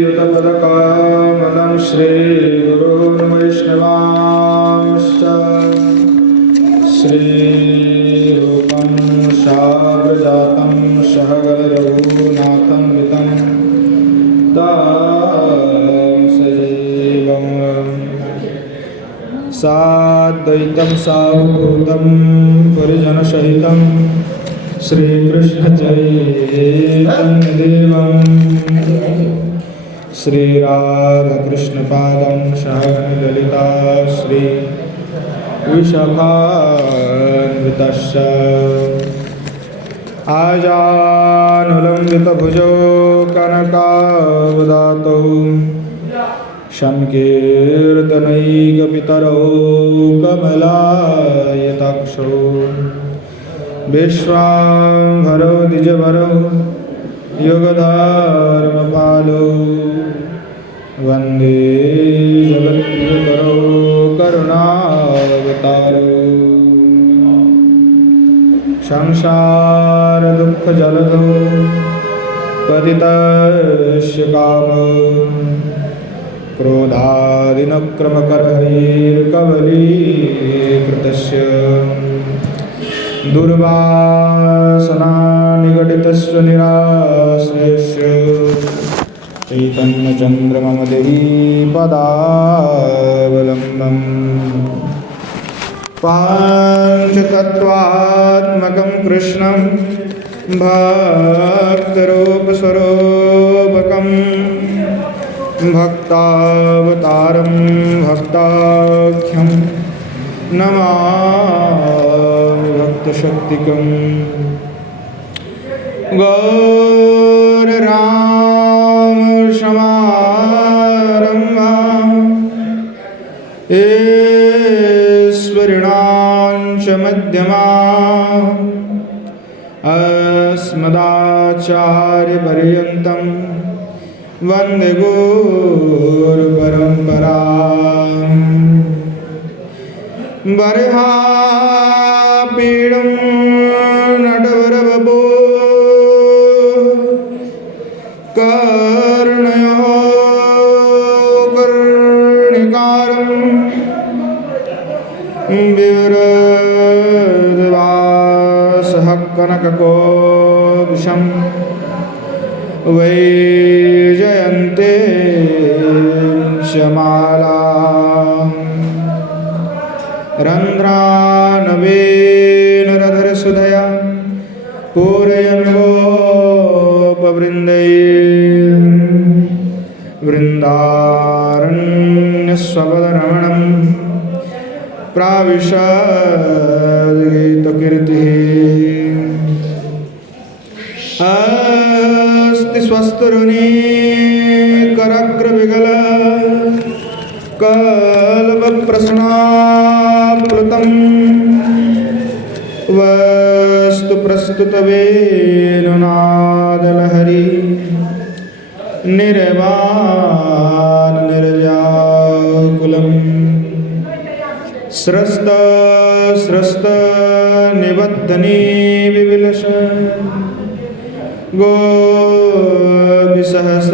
युतपदकमलं श्रीगुरून् वैष्णवांश्च श्रीरूपं साग्रजातं सहगणरघुनाथं वितं तं सजीवं साद्वैतं सावधूतं परिजनसहितं श्रीकृष्णचैतन्यदेवं श्रीराधाकृष्णपादं सहगणललिता श्रीविशाखान्वितश्च आजानुलम्बितभुजौ कनकावदातौ संकीर्तनैकपितरौ कमलायताक्षौ विश्वाम्भरो द्विजवरो युगधर्मपालो वन्दे जगद्गुरुकरो करुणावतारो संसारदुःखजलधौ पतितस्य कामो क्रोधादिनक्रमकरैर्कवलीकृतस्य दुर्वासनानिगडितस्य निराश्रयस्य चैतन्यचन्द्रममदेवीपदावलम्बम् पाञ्चतत्त्वात्मकं कृष्णं भक्तरूपस्वरूपकं भक्तावतारं भक्ताख्यं नमामि भक्तशक्तिकं गौररामसमारम्भां ईश्वरिणां च मध्यमाम् अस्मदाचार्यपर्यन्तं वन्दे गुरुपरम्पराम् बर्हापीडं नटवरवपो कर्णयोः कर्णिकारं विवृतवासः कनककोशं वैजयन्ते श्यामला रन्ध्रानवेनरधरसुधया पूरयन्गोपवृन्दैः वृन्दारण्यस्वपदरमणं प्राविशद्गीतकीर्तिः अस्ति स्वस्तरुणीकरग्रविगल कल्पप्रश्नाप्लुतं वस्तु प्रस्तुतवेणुनादलहरी निर्वाणनिरव्याकुलं स्रस्तनिबद्धनिविविलस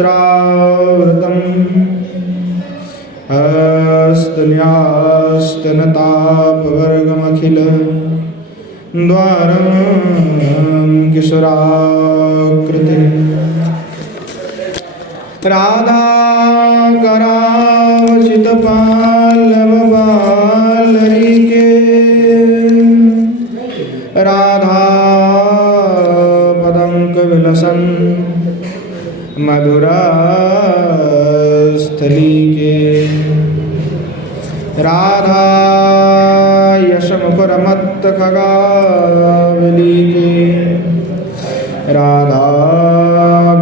गोपिसहस्रावृतम् हस्तन्यास्तनतापवर्गमखिल द्वारं किशोराकृति राधाकराचितपाल्लवबालरीके राधापदङ्कविलसन् मधुरास्थलीके राधा यशमुखरमत्तखगावलीके राधा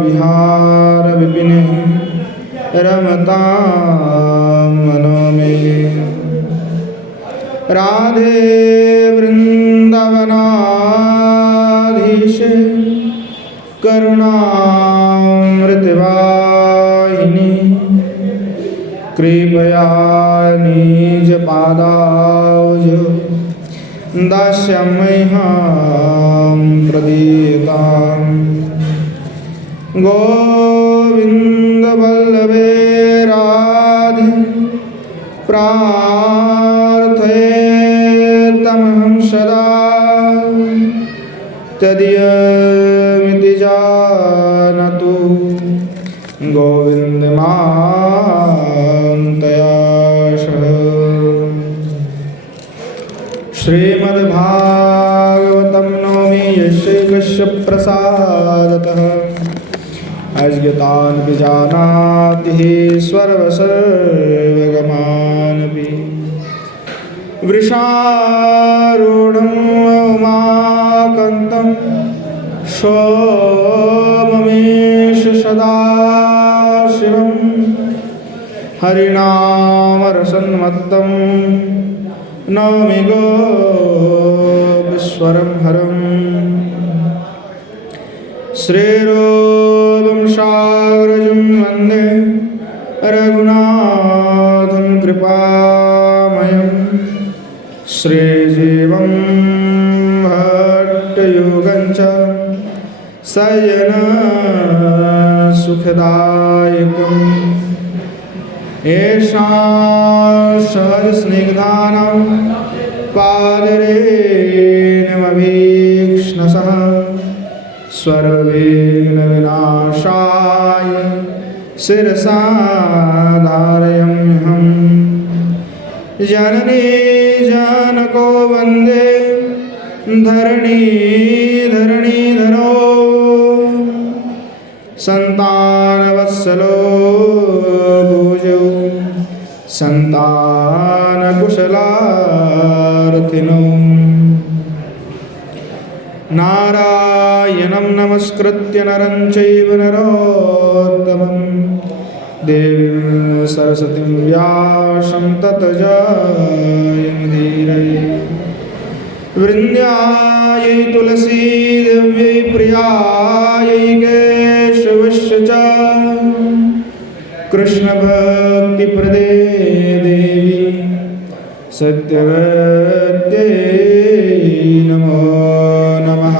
विहार विपिने रमतां मनो मे राधे वृन्दावनाधीशे करुणामृतवाहिनी कृपया निजपादाब्ज दास्यम्यहं प्रदीयताम् गोविन्द तमहं सदा तदीयमिति जानतु गोविन्दमान्तयाशः। श्रीमद्भागवतं नौमि यस्य प्रसादतः अज्ञतान् विजानाति सर्वगमानपि वृषारूढं उमाकान्तं सोममेष सदाशिवं हरिनामरसन्मत्तं नौमि गोपीश्वरं हरम्। श्रीरूपं वन्दे रघुनाथं कृपामयं श्रीजीवं भट्टयोगं च शयनसुखदायकं येषां सहजस्निग्धानां पादरेणुमभीक्ष्णसः सर्वविघ्नविनाशाय शिरसा धारयाम्यहम्। जननी जनको वन्दे धरणीधरो सन्तानवत्सलो भुजौ सन्तानकुशलार्थिनो नारायणं नमस्कृत्य नरं चैव नरोत्तमं देवीं सरस्वतीं व्यासं ततो जयमुदीरये। वृन्द्यायै तुलसीदेव्यै प्रियायै केशवस्य च कृष्णभक्तिप्रदे देवी सत्यवत्यै नमो नमः।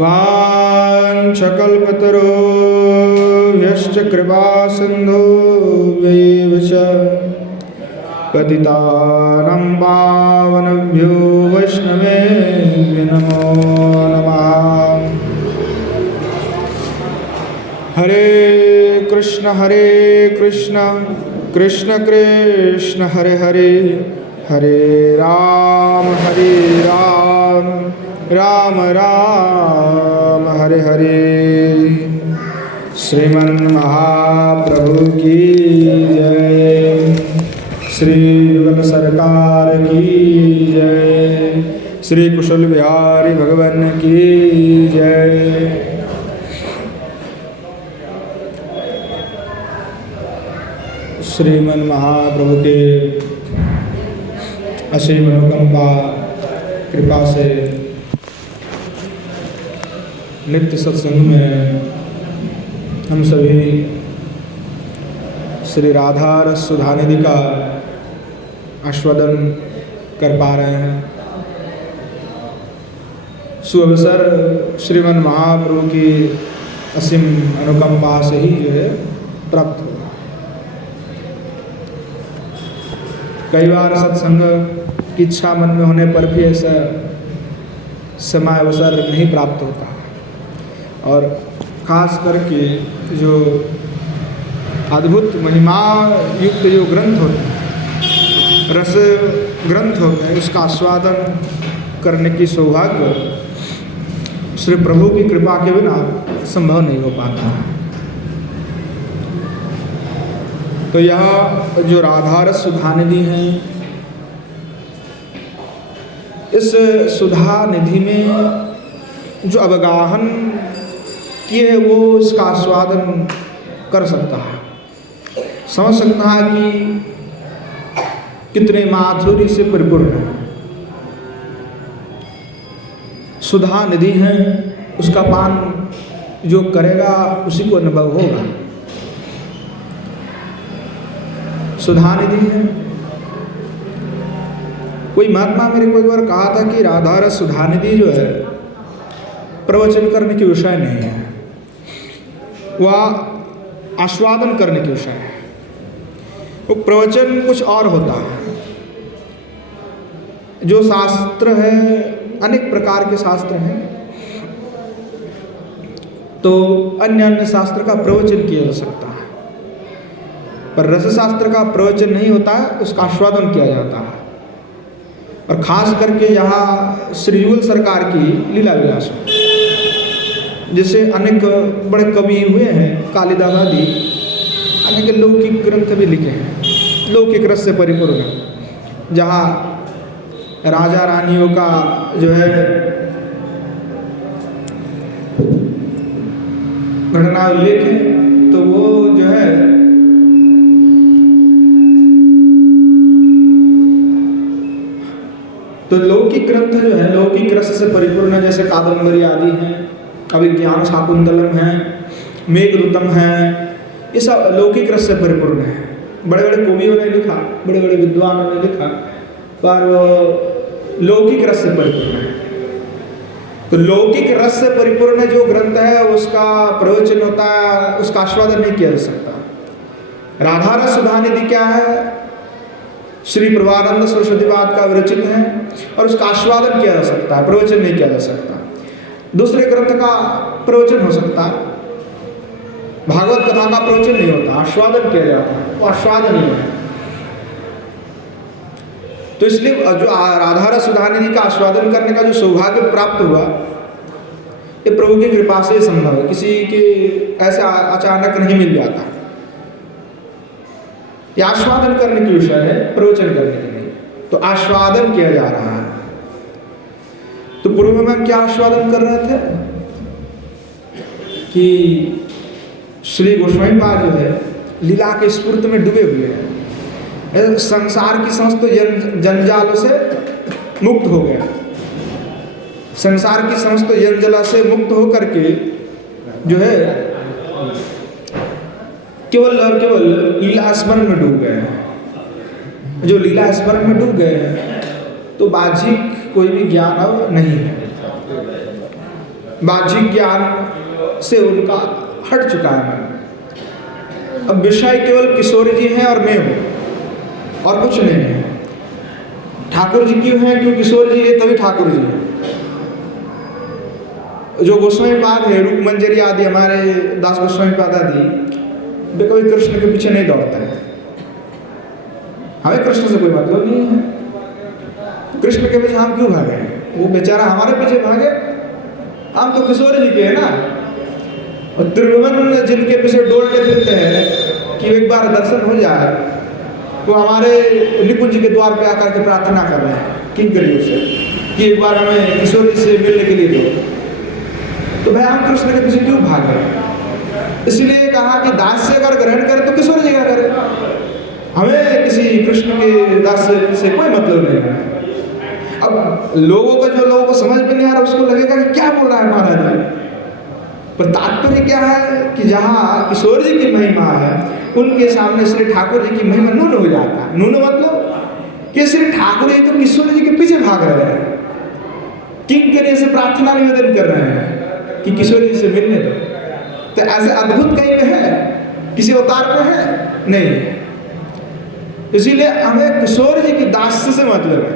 वाञ्छकल्पतरुभ्यश्च कृपासिन्धुभ्यैव च पतितानां पावनेभ्यो वैष्णवेभ्यो नमो नमः। हरे कृष्ण कृष्ण कृष्ण हरे हरे हरे राम राम राम हरे हरे। श्रीमन्महाप्रभु की जय। श्री युगल सरकार की जय। श्री कुशल बिहारी भगवान की जय। श्रीमन महाप्रभु के असीम अनुकंपा कृपा से नित्य सत्संग में हम सभी श्री राधा रस सुधानिधि का आस्वादन कर पा रहे हैं। सुअवसर श्रीमन महाप्रभु की असीम अनुकंपा से ही जो है प्राप्त हो। कई बार सत्संग की इच्छा मन में होने पर भी ऐसा समय अवसर नहीं प्राप्त होता, और खास करके जो अद्भुत महिमा युक्त जो ग्रंथ होते हैं, रस ग्रंथ होते हैं, उसका आस्वादन करने की सौभाग्य श्री प्रभु की कृपा के बिना संभव नहीं हो पाता। तो यह जो राधा रस सुधानिधि हैं, इस सुधा निधि में जो अवगाहन किए वो इसका आस्वादन कर सकता है, समझ सकता है कि कितने माधुर्य से परिपूर्ण है। सुधा निधि है, उसका पान जो करेगा उसी को अनुभव होगा। सुधा निधि है। कोई महात्मा मेरे को एक बार कहा था कि राधा रस सुधा निधि जो है प्रवचन करने के विषय नहीं है, वह आस्वादन करने के विषय है। वो प्रवचन कुछ और होता है। जो शास्त्र है, अनेक प्रकार के शास्त्र हैं, तो अन्य अन्य शास्त्र का प्रवचन किया जा सकता है, पर रस शास्त्र का प्रवचन नहीं होता है, उसका आस्वादन किया जाता है। और खास करके यहाँ श्री युगल सरकार की लीला विलास, जैसे अनेक बड़े कवि हुए हैं, कालिदास आदि, अनेक लौकिक ग्रंथ भी लिखे हैं, लौकिक रस से परिपूर्ण, जहाँ राजा रानियों का जो है घटना उल्लेख है, तो वो जो है तो लौकिक ग्रंथ जो है लौकिक रस से परिपूर्ण है, जैसे कादम्बरी आदि हैं, अभिज्ञान शाकुंतलम है, मेघदूतम है, ये सब लौकिक रस से परिपूर्ण है। बड़े बड़े कवियों ने लिखा, बड़े बड़े विद्वानों ने लिखा, पर वो लौकिक रस से परिपूर्ण है। तो लौकिक रस से परिपूर्ण जो ग्रंथ है उसका प्रवचन होता है, उसका आस्वादन नहीं किया जा सकता। राधा रस सुधा निधि क्या है? श्री प्रभानंद सरस्वतीवाद का विरचित है और उसका आस्वादन किया जा सकता है, प्रवचन नहीं किया जा सकता। दूसरे ग्रंथ का प्रवचन हो सकता है, भागवत कथा का प्रवचन नहीं होता, आस्वादन किया जाता है, वो आस्वादन ही है। तो इसलिए जो राधा रस सुधा निधि का आस्वादन करने का जो सौभाग्य प्राप्त हुआ, ये प्रभु की कृपा से संभव है, किसी के ऐसे अचानक नहीं मिल जाता। ये आस्वादन करने की विषय है, प्रवचन करने की नहीं। तो आस्वादन किया जा रहा है। तो पूर्व में क्या आस्वादन कर रहे थे कि श्री गोस्वामी पाद जो है लीला के स्फूर्त में डूबे हुए हैं, संसार की समस्त जंजालों से मुक्त हो गया, संसार की समस्त जंजाल से मुक्त होकर के जो है केवल और केवल लीला स्मरण में डूब गए हैं। जो लीला स्मरण में डूब गए हैं तो बाह्यिक कोई भी ज्ञान अब नहीं है, बाह्यिक ज्ञान से उनका हट चुका है मन। अब विषय केवल किशोर जी हैं और मैं हूँ, और कुछ नहीं है। ठाकुर जी क्यों हैं? क्यों किशोर जी है तभी ठाकुर जी हैं। जो गोस्वामी पाद है, रूप मंजरी आदि, हमारे दास गोस्वामी पाद आदि, वे कभी कृष्ण के पीछे नहीं दौड़ता है। हमें कृष्ण से कोई मतलब नहीं है। कृष्ण के पीछे हम क्यों भागे? वो बेचारा हमारे पीछे भागे, हम तो किशोर जी के हैं ना। और त्रिभुवन जिनके पीछे डोलते फिरते हैं कि एक बार दर्शन हो जाए, वो हमारे निकुंज के द्वार पे आकर के प्रार्थना कर रहे हैं किंकरियों से कि एक बार हमें किशोर जी से मिलने के लिए दो। तो भाई हम कृष्ण के पीछे क्यों भागे? इसलिए कहा कि दास से अगर ग्रहण करें तो किशोर जी का करें, हमें किसी कृष्ण के दास से कोई मतलब नहीं है। अब लोगों को समझ में नहीं आ रहा, उसको लगेगा कि क्या बोल रहा है महाराज। पर तात्पर्य क्या है कि जहाँ किशोर जी की महिमा है, उनके सामने श्री ठाकुर जी की महिमा न्यून हो जाता है। न्यून मतलब कि श्री ठाकुर जी तो किशोर जी के पीछे भाग रहे हैं, किंकरी से प्रार्थना निवेदन कर रहे हैं कि किशोर जी से मिलने दो। तो ऐसे अद्भुत कहीं पे है? किसी अवतार पे है? नहीं। इसीलिए हमें किशोर जी की दास्य से मतलब है,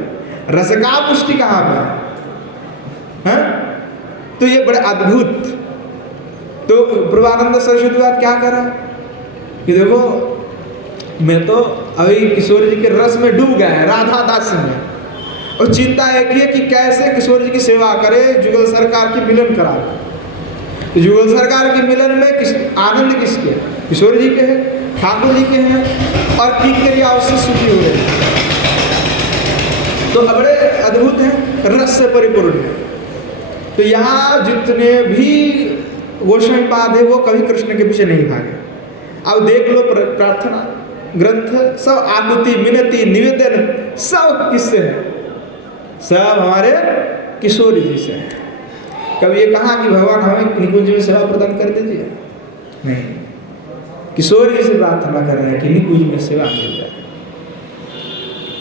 रसका पुष्टि कहाँ पे है? तो ये बड़े अद्भुत। तो प्रभानंद सरस्वतीवाद क्या करा कि देखो, मैं तो अभी किशोर जी के रस में डूब गया है, राधा दास में, और चिंता एक ही है कि कैसे किशोर जी की सेवा करे, जुगल सरकार की मिलन करा। तो जुगल सरकार के मिलन में आनंद किसके? किशोर जी के हैं, ठाकुर जी के हैं, और किंकरिया उससे सुखी हुए हैं। तो बड़े अद्भुत हैं, रस से परिपूर्ण है। तो यहाँ जितने भी गोस्वामी पाद है वो कभी कृष्ण के पीछे नहीं भागे। अब देख लो, प्रार्थना ग्रंथ सब आकुति मिनति निवेदन सब किससे है? सब हमारे किशोर जी से है। कभी ये कहा कि भगवान हमें निकुंज में सेवा प्रदान कर दीजिए? नहीं, किशोर जी से प्रार्थना कर रहे हैं कि निकुंज में सेवा मिल जाए।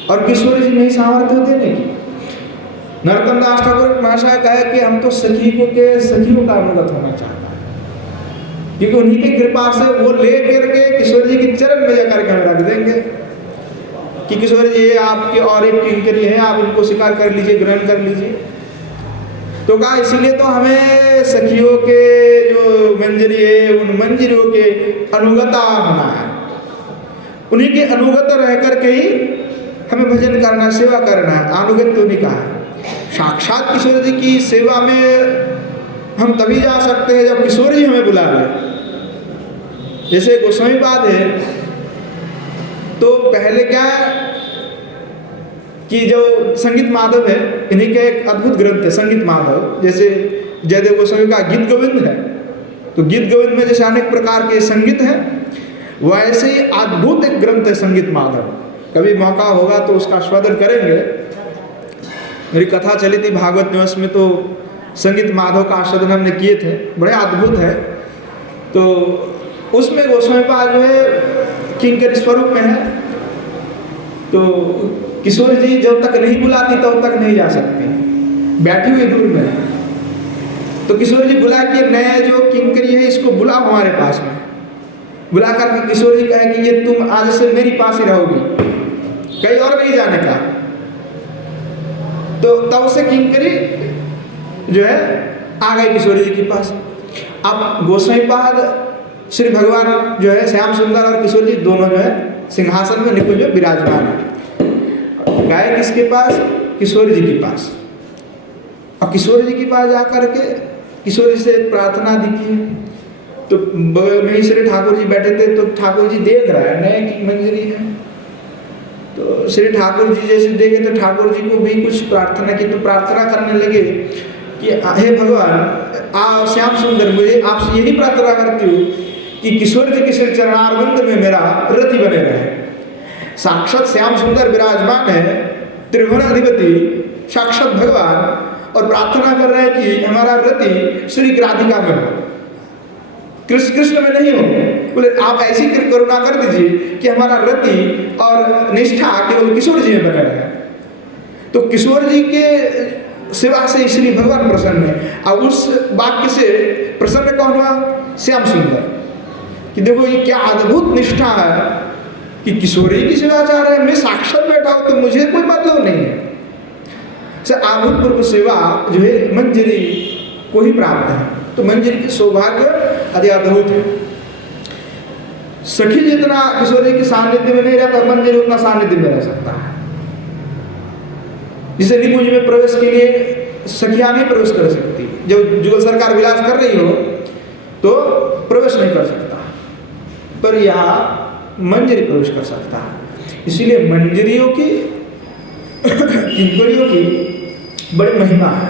और किशोर जी में ही सामर्थ्य देने की। नरोत्तम दास ठाकुर महाशय कहे कि हम तो सखियों का अनुगत होना चाहता है, क्योंकि उन्हीं की कृपा से वो ले करके किशोर जी के चरण में जाकर के हमें रख देंगे। कि किशोर जी ये आपके और एक किंकरी है, आप इनको स्वीकार कर लीजिए, ग्रहण कर लीजिए। तो कहा इसीलिए तो हमें सखियों के जो मंजरी है उन मंजरियों के अनुगता होना है, उन्हीं के अनुगत रह करके ही हमें भजन करना, सेवा करना है। अनुगत तो नहीं कहा। साक्षात किशोर जी की सेवा में हम तभी जा सकते हैं जब किशोर जी हमें बुला लें। जैसे गोस्वामी पाद है, तो पहले क्या कि जो संगीत माधव है, इन्हीं का एक अद्भुत ग्रंथ है संगीत माधव। जैसे जयदेव गोस्वामी का गीत गोविंद है, तो गीत गोविंद में जैसे अनेक प्रकार के संगीत हैं, वैसे ही अद्भुत एक ग्रंथ है संगीत माधव। कभी मौका होगा तो उसका आस्वादन करेंगे। मेरी कथा चली थी भागवत निवास में, तो संगीत माधव का आस्वादन हमने किए थे, बड़े अद्भुत है। तो उसमें गोस्वामी पाद जो है किंकरी स्वरूप में है, तो किशोर जी जब तक नहीं बुलाती तब तक नहीं जा सकती, बैठी हुई दूर में। तो किशोर जी बुला के नया जो किंकरी है इसको बुलाओ हमारे पास में, बुला करके किशोर जी कहे कि ये तुम आज से मेरी पास ही रहोगी, कहीं और नहीं जाने का। तो तब से किंकरी जो है आ गई किशोर जी के पास। अब गोस्वामी पाद श्री भगवान जो है श्याम सुंदर और किशोर जी दोनों जो है सिंहासन में निकुंज में विराजमान है। गए किसके पास? किशोर जी के पास। और किशोर जी के पास जाकर के किशोर जी से प्रार्थना दी की। तो बगल में ही श्री ठाकुर जी बैठे थे, तो ठाकुर जी देख रहा है नए की मंजरी है। तो श्री ठाकुर जी जैसे देखे तो ठाकुर जी को भी कुछ प्रार्थना की, तो प्रार्थना करने लगे कि हे भगवान श्याम सुंदर, मुझे आपसे यही प्रार्थना करती हूँ कि किशोर जी के श्री चरणारविंद में मेरा रति बने रहे। साक्षात श्याम सुंदर विराजमान है, त्रिभुवन अधिपति साक्षात भगवान, और प्रार्थना कर रहे हैं कि हमारा रति श्री राधिका में हो, कृष्ण में नहीं हो। बोले आप ऐसी करुणा कर दीजिए कि हमारा रति और निष्ठा केवल किशोर जी में बने रहे। तो किशोर जी के सेवा से श्री भगवान प्रसन्न है। और उस वाक्य से प्रसन्न कौन हुआ? श्याम सुंदर। कि देखो ये क्या अद्भुत निष्ठा है कि किशोर जी की सेवा चाह रहे हैं, मैं साक्षात बैठा हूं तो मुझे कोई मतलब नहीं है। अभूतपूर्व सेवा जो है मंजरी को ही प्राप्त है। तो मंजरी की सौभाग्य अति अद्भुत है। सखी जितना किशोर जी के सानिध्य में नहीं रहता, मंजरी उतना सानिध्य में रह सकता है। जिसे निकुंज में प्रवेश के लिए सखियां नहीं प्रवेश कर सकती, जब जुगल सरकार विलास कर रही हो तो प्रवेश नहीं कर सकता, पर यहाँ मंजरी प्रवेश कर सकता है। इसीलिए मंजरियों की किंकरियों की बड़ी महिमा है।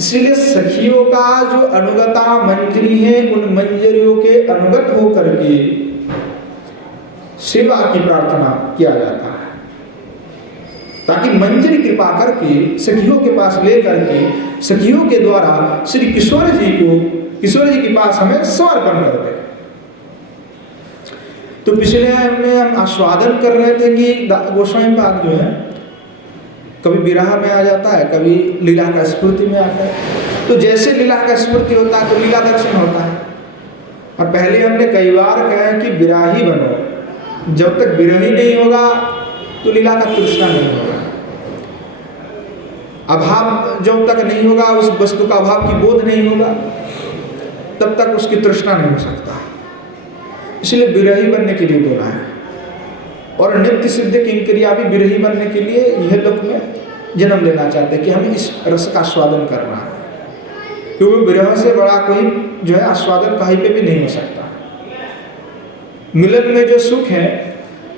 इसीलिए सखियों का जो अनुगता मंजरी है, उन मंजरियों के अनुगत होकर के सेवा की प्रार्थना किया जाता है, ताकि मंजरी कृपा करके सखियों के पास ले करके सखियों के द्वारा श्री किशोर जी के पास हमें समर्पण कर दे। तो पिछले में हम आस्वादन कर रहे थे कि गोस्वामी पाद जो है कभी विरह में आ जाता है, कभी लीला का स्फूर्ति में आता है। तो जैसे लीला का स्फूर्ति होता है तो लीला दर्शन होता है। और पहले हमने कई बार कहा कि विराही बनो, जब तक विरही नहीं होगा तो लीला का तृष्णा नहीं होगा। अभाव जब तक नहीं होगा, उस वस्तु का अभाव की बोध नहीं होगा, तब तक उसकी तृष्णा नहीं हो सकता। इसलिए विरही बनने के लिए बोला है। और नित्य सिद्ध किंकरिया भी विरही बनने के लिए यह लोक में जन्म लेना चाहते हैं कि हमें इस रस का आस्वादन करना है, क्योंकि विरह से बड़ा कोई जो है आस्वादन कहीं पे भी नहीं हो सकता। मिलन में जो सुख है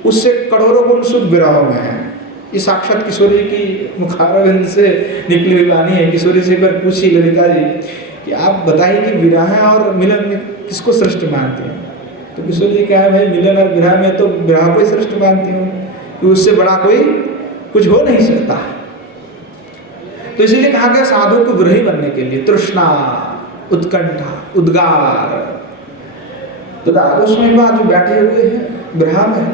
उससे करोड़ों गुण सुख विरह में है। ये साक्षात किशोरी की मुखारविंद से निकली हुई वाणी है। किशोरी से एक बार पूछी ललिता जी कि आप बताइए कि विरह और मिलन में किसको श्रेष्ठ मानते हैं? तो किशोर जी कहा भाई मिलन और विरह में तो विरह को ही श्रेष्ठ मानती हूँ, कि उससे बड़ा कोई कुछ हो नहीं सकता। तो इसीलिए कहा गया साधु को विरही बनने के लिए तृष्णा, उत्कंठा, उद्गार। तो उसमें बात जो बैठे हुए हैं विरह में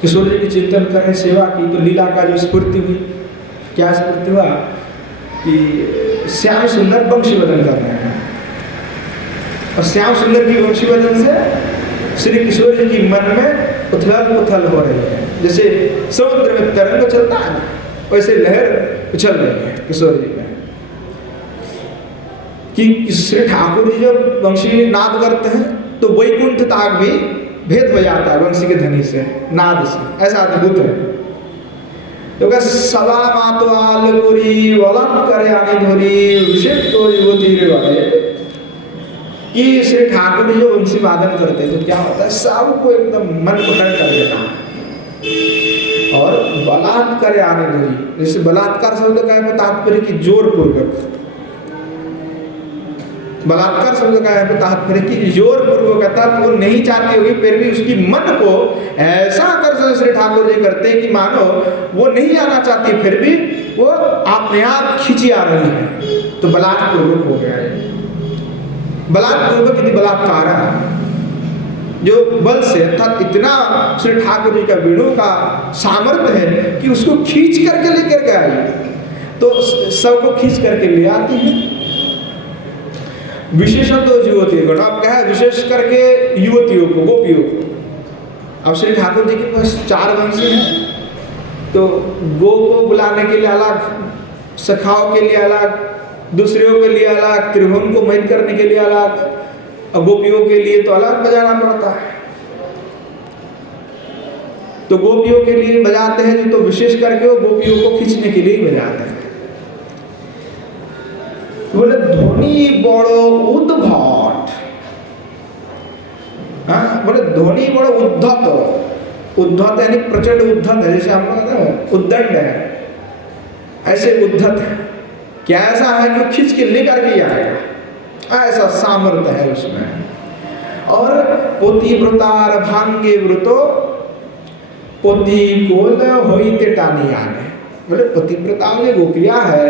किशोर जी की चिंतन कर रहे, सेवा की, तो लीला का जो स्फूर्ति हुई, क्या स्फूर्ति हुआ कि श्याम सुंदर वंशी बदन कर रहे हैं। और श्याम सुंदर की वंशी बदन से श्री किशोर जी की मन में उथल पुथल हो रही है, जैसे समुद्र में तरंग चलता है ना, वैसे लहर उछल रही है किशोर जी में कि श्री ठाकुर जी जब वंशी नाद करते हैं तो वैकुंठ तक भी भेद हो जाता है वंशी के ध्वनि से, नाद से, ऐसा अद्भुत है। तो क्या सवा मातवाल कुरी वलम करे आने धोरी विशेष तो युवती रे वाले कि श्री ठाकुर जी जो वंशी वादन करते हैं तो क्या होता है, सबको एकदम मन पकड़ कर देता है। और बलात्कार आने धोरी, जैसे बलात्कार शब्द का है तात्पर्य की जोर पूर्वक, बलात्कार शब्द का है तात्पर्य की जोर पूर्वक, वो नहीं चाहती होगी फिर भी उसकी मन को ऐसा आकर्षण श्री ठाकुर जी करते हैं कि मानो वो नहीं आना चाहती फिर भी वो अपने आप खींची आ रही है, तो बलात्पूर्वक हो गया है। बलात्पूर्वक यदि बलात्कार जो बल से अर्थात इतना श्री ठाकुर जी का वेणु का सामर्थ्य है कि उसको खींच करके लेकर के आई, तो सबको खींच करके ले आती है। विशेषतः तो युवतियों को, अब क्या है विशेष करके युवतियों को, गोपियों को। अब श्री ठाकुर जी के पास 4 वंश हैं, तो गो को बुलाने के लिए अलग, सखाओं के लिए अलग, दूसरों के लिए अलग, त्रिभुवन को मैथ करने के लिए अलग, और गोपियों के लिए तो अलग बजाना पड़ता है। तो गोपियों के लिए बजाते हैं तो विशेष करके वो गोपियों को खींचने के लिए बजाते हैं। बोले ध्वनि बड़ो उद्भट, बोले ध्वनि बड़ो उद्धत, उद्धत यानी प्रचंड उद्धत है, जैसे हम लोग कहते हैं उद्दंड है, ऐसे उद्धत है। क्या ऐसा है कि खींच के लेकर के आएगा, ऐसा सामर्थ्य है उसमें। और पोती व्रतार भांगे व्रतो पोती कोल होइते टानी आने, बोले पतिव्रता में गोपियां है,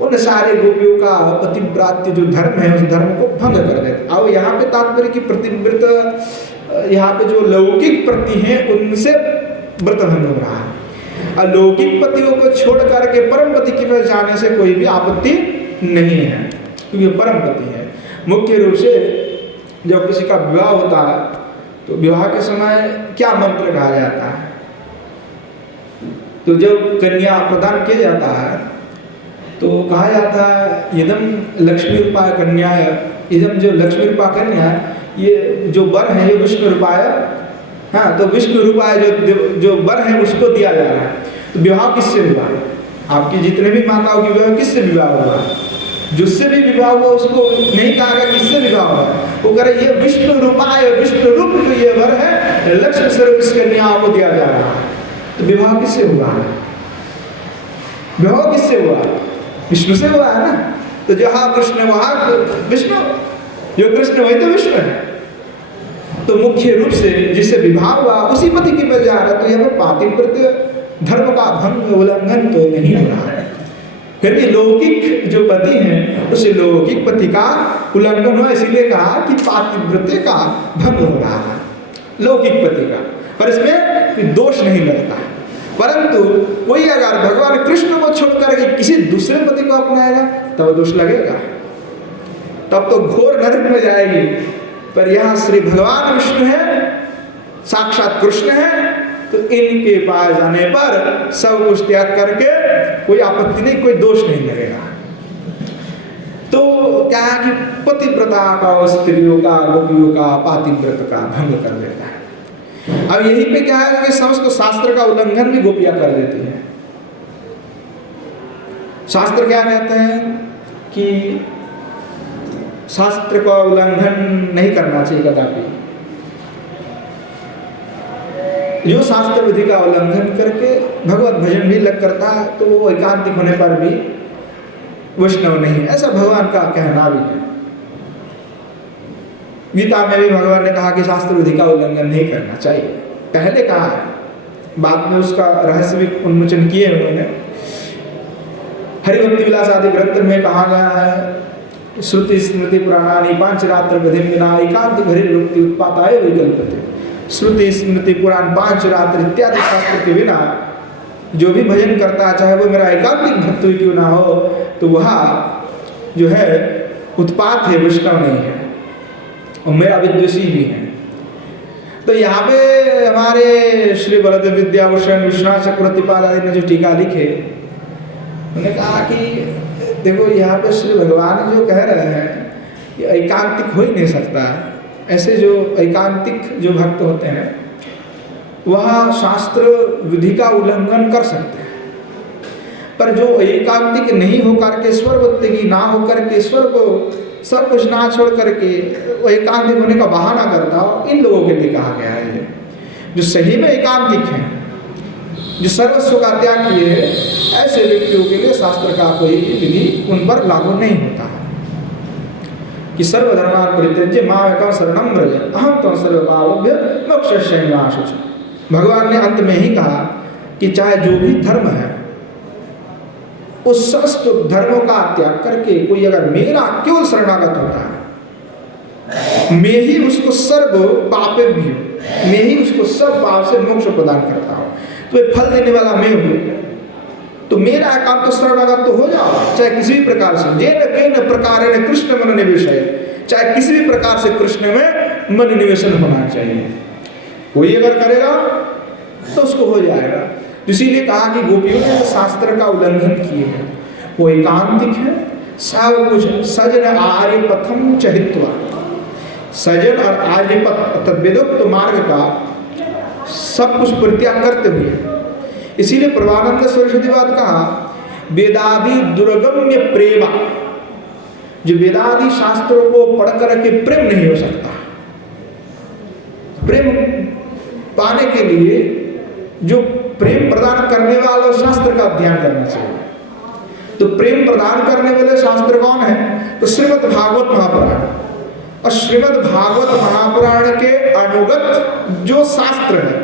उन सारे गोपियों का पतिव्रात्य जो धर्म है उस धर्म को भंग कर देते। अब यहाँ पे तात्पर्य की प्रतिव्रत, यहाँ पे जो लौकिक पति हैं उनसे व्रत भंग हो रहा है। अलौकिक पतियों को छोड़ करके परम पति की पास जाने से कोई भी आपत्ति नहीं है, क्योंकि परम पति है। मुख्य रूप से जब किसी का विवाह होता है तो विवाह के समय क्या मंत्र कहा जाता है, तो जब कन्या प्रदान किया जाता है तो कहा जाता है यदम लक्ष्मी रूपाय कन्या है, यदम जो लक्ष्मी रूपा कन्या है, ये जो वर है ये विष्णु रूपाय, हाँ तो विष्णु रूपाय जो वर है उसको दिया जा रहा है। तो विवाह किससे हुआ, आपकी जितने भी माताओं की विवाह किससे विवाह हुआ, जिससे भी विवाह हुआ उसको नहीं कहा गया किससे विवाह हुआ, वो कह रहे ये विष्णु रूपाय, विष्णु रूप जो ये वर है लक्ष्मी स्वरूप इस कन्याओं को दिया जा रहा है। तो विवाह किससे हुआ, विवाह किससे हुआ, विष्णु से हुआ है ना। तो जहाँ कृष्ण वहाँ विष्णु, जो कृष्ण वही तो विष्णु है। तो मुख्य रूप से जिससे विवाह हुआ उसी पति की वजह आ रहा, तो यहाँ पर पातिव्रत्य धर्म का भंग उल्लंघन तो नहीं हो रहा है। फिर भी लौकिक जो पति हैं उस लौकिक पति का उल्लंघन हुआ, इसीलिए कहा कि पातिव्रत्य का भंग हो रहा है लौकिक पति का, पर इसमें दोष नहीं लगता। परंतु कोई अगर भगवान कृष्ण को छोड़कर के किसी दूसरे पति को अपनाएगा तब दोष लगेगा, तब तो घोर नरक में जाएगी। पर यहाँ श्री भगवान विष्णु है, साक्षात कृष्ण है, तो इनके पास जाने पर सब कुछ त्याग करके कोई आपत्ति नहीं, कोई दोष नहीं लगेगा। तो क्या है कि पतिव्रता का, स्त्रियों का, गोपियों का पातिव्रत का भंग कर देता है। अब यहीं पे क्या है कि समस्त शास्त्र का उल्लंघन भी गोपियां कर देती हैं। शास्त्र क्या कहते हैं कि शास्त्र का उल्लंघन नहीं करना चाहिए कदापि। जो शास्त्र विधि का उल्लंघन करके भगवत भजन भी लग करता है तो वो एकांतिक होने पर भी वैष्णव नहीं, ऐसा भगवान का कहना भी है। गीता में भी भगवान ने कहा कि शास्त्र विधि का उल्लंघन नहीं करना चाहिए, पहले कहा है, बाद में उसका रहस्य भी उन्मोचन किए उन्होंने। हरिभक्ति विलास आदि ग्रंथ में कहा गया है श्रुति स्मृति पुराणानि पांचरात्र विधि बिना एकांत घरे भक्ति उत्पाताय विकल्पते। श्रुति स्मृति पुराण, पांच रात्र इत्यादि शास्त्र के बिना जो भी भजन करता है, चाहे वो मेरा एकांतिक भक्त ही क्यों ना हो, तो वह जो है उत्पात है, वैष्णव नहीं है और मेरा विद्वेषी भी है। तो यहाँ पे हमारे श्री बलदेव विद्याभूषण विश्वनाथ चक्रवर्तीपाद आदि ने जो टीका लिखे, उन्होंने कहा कि देखो यहाँ पे श्री भगवान जो कह रहे हैं कि एकांतिक हो ही नहीं सकता। ऐसे जो एकांतिक जो भक्त होते हैं वह शास्त्र विधि का उल्लंघन कर सकते हैं, पर जो एकांतिक नहीं होकर के स्वरवत्तिकी ना होकर के स्वर को सब कुछ ना छोड़ करके एकांतिक होने का बहाना करता हो, इन लोगों के लिए कहा गया है। जो सही में एकांतिक हैं, जो सर्वस्व का त्याग किए हैं, ऐसे व्यक्तियों के लिए शास्त्र का कोई विधि उन पर लागू नहीं होता है कि सर्वधर्मान् परित्यज्य मामेकं शरणं व्रज अहं त्वं सर्वपापेभ्यो मोक्षयिष्यामि मा शुचि। भगवान ने अंत में ही कहा कि चाहे जो भी धर्म है उस समस्त धर्मों का त्याग करके कोई अगर मेरा केवल शरणागत होता है, मैं ही उसको सर्व पापेभ्यो, मैं ही उसको सब पाप से मोक्ष प्रदान करता हूँ, तो ये फल देने वाला मैं हूँ, तो मेरा एकांत तो शरणागत तो हो जाओ, चाहे किसी भी प्रकार से, जेन केन प्रकारेण कृष्ण मन निवेशय, चाहे किसी भी प्रकार से कृष्ण में मन निवेशन होना चाहिए। कोई अगर करेगा तो उसको हो जाएगा। इसीलिए कहा कि गोपियों ने शास्त्र का उल्लंघन किए हैं, वो एकांतिक है, सब कुछ सजन आर्यपथम चहित्वा, सजन और आर्यपथ तद्वेदोक्त मार्ग का सब कुछ परित्याग करते हुए, इसीलिए प्रभानंद सरस्वतीवाद कहा वेदादि दुर्गम्य प्रेमा, जो वेदादि शास्त्रों को पढ़ करके प्रेम नहीं हो सकता। प्रेम पाने के लिए जो प्रेम प्रदान करने वाले शास्त्र का अध्ययन करना चाहिए। तो प्रेम प्रदान करने वाले शास्त्र कौन है? तो श्रीमद् भागवत महापुराण, और श्रीमद् भागवत महापुराण के अनुगत जो शास्त्र है,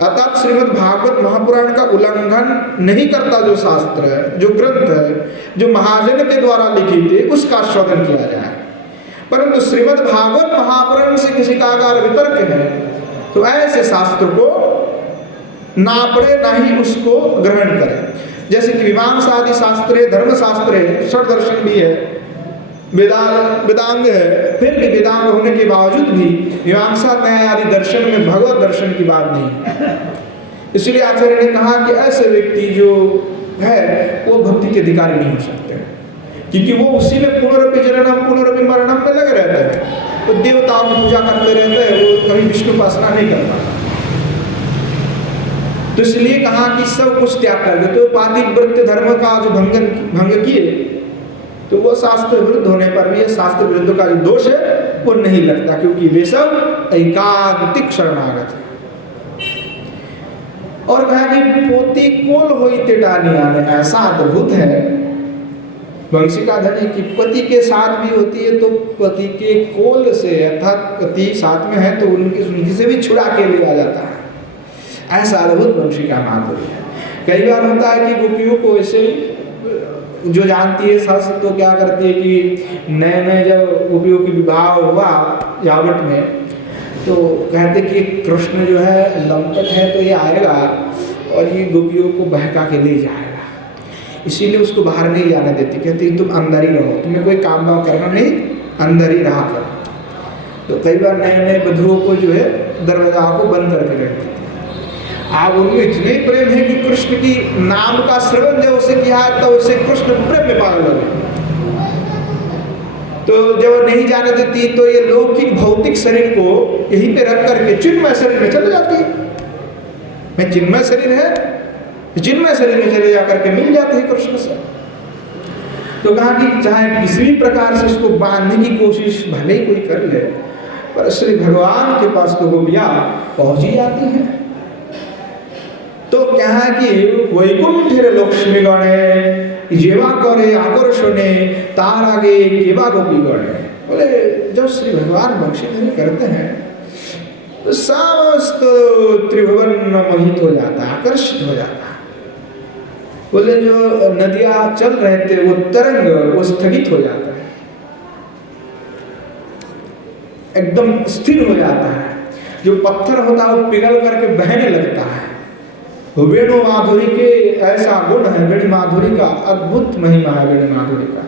अर्थात श्रीमद् भागवत महापुराण का उल्लंघन नहीं करता जो शास्त्र है, जो ग्रंथ है, जो महाजन के द्वारा लिखित है, उसका शोधन किया जाए। परंतु श्रीमद् भागवत महापुराण से किसी का अगर वितर्क है तो ऐसे शास्त्र को ना पढ़े, ना ही उसको ग्रहण करें। जैसे कि मीमांसा आदि शास्त्र है, धर्मशास्त्र है, षड दर्शन भी है, वेदांग है, फिर भी वेदांग होने के बावजूद भी मीमांसा न्याय आदि दर्शन में भगवत दर्शन की बात नहीं। इसलिए आचार्य ने कहा कि ऐसे व्यक्ति जो है वो भक्ति के अधिकारी नहीं हो सकते, क्योंकि वो उसी में पुनरपि जननम पुनरपि मरणम में लगे रहते हैं। तो देवताओं की पूजा करते रहते हैं, वो कभी विष्णु उपासना नहीं कर पाता। तो इसलिए कहा कि सब कुछ त्याग कर दे। तो पातिव्रत्य धर्म का जो भंग किए, तो वो शास्त्र विरुद्ध होने पर भी शास्त्र विरुद्ध का जो दोष है वो नहीं लगता, क्योंकि वे सब एकांतिक शरणागत है। और कहा कि पोती कोल होई ते डानी आने, ऐसा अद्भुत है वंशिका धनी की पति के साथ भी होती है, तो पति के कोल से, अर्थात पति साथ में है तो उनकी से भी छुड़ा के लिया जाता है। ऐसा अद्भुत वंशिका माधुर्य है। कई बार होता है कि गोपियों को ऐसे जो जानती है सस, तो क्या करती है कि नए नए जब गोपियों की विवाह हुआ यावट में, तो कहते कि कृष्ण जो है लंपट है, तो ये आएगा और ये गोपियों को बहका के ले जाएगा, इसीलिए उसको बाहर नहीं जाने देती। कहती तुम अंदर ही रहो, तुम्हें कोई काम वाम करना नहीं, अंदर ही रहा करो। तो कई बार नए नए बधुओं को जो है दरवाजा को बंद करके रखती थी। आप उनमें इतने प्रेम है कि कृष्ण की नाम का श्रवण जब उसे किया तो उसे कृष्ण प्रेम में पागल हो गए। तो जब नहीं जाने देती तो ये लौकिक भौतिक शरीर को यहीं पे रख करके चिन्मय शरीर में चले जाती है। मैं चिन्मय शरीर है, चिन्मय शरीर में चले जाकर के मिल जाते हैं कृष्ण से। तो कहा कि चाहे किसी भी प्रकार से उसको बांधने की कोशिश भले ही कोई कर ले, पर श्री भगवान के पास तो गोपियां पहुंच ही जाती हैं। तो क्या है कि वैकुंठेर लक्ष्मी गणे जेवा करे आकर्षणे तार आगे केवा गोपी गणे। बोले जब श्री भगवान बंशीधर करते हैं तो समस्त त्रिभुवन मोहित हो जाता है, आकर्षित हो जाता है। बोले जो नदियां चल रहे थे वो तरंग वो स्थगित हो जाता है, एकदम स्थिर हो जाता है। जो पत्थर होता है वो पिघल करके बहने लगता है। वेणु माधुरी के ऐसा गुण है, वेणु माधुरी का अद्भुत महिमा है। वेणु माधुरी का,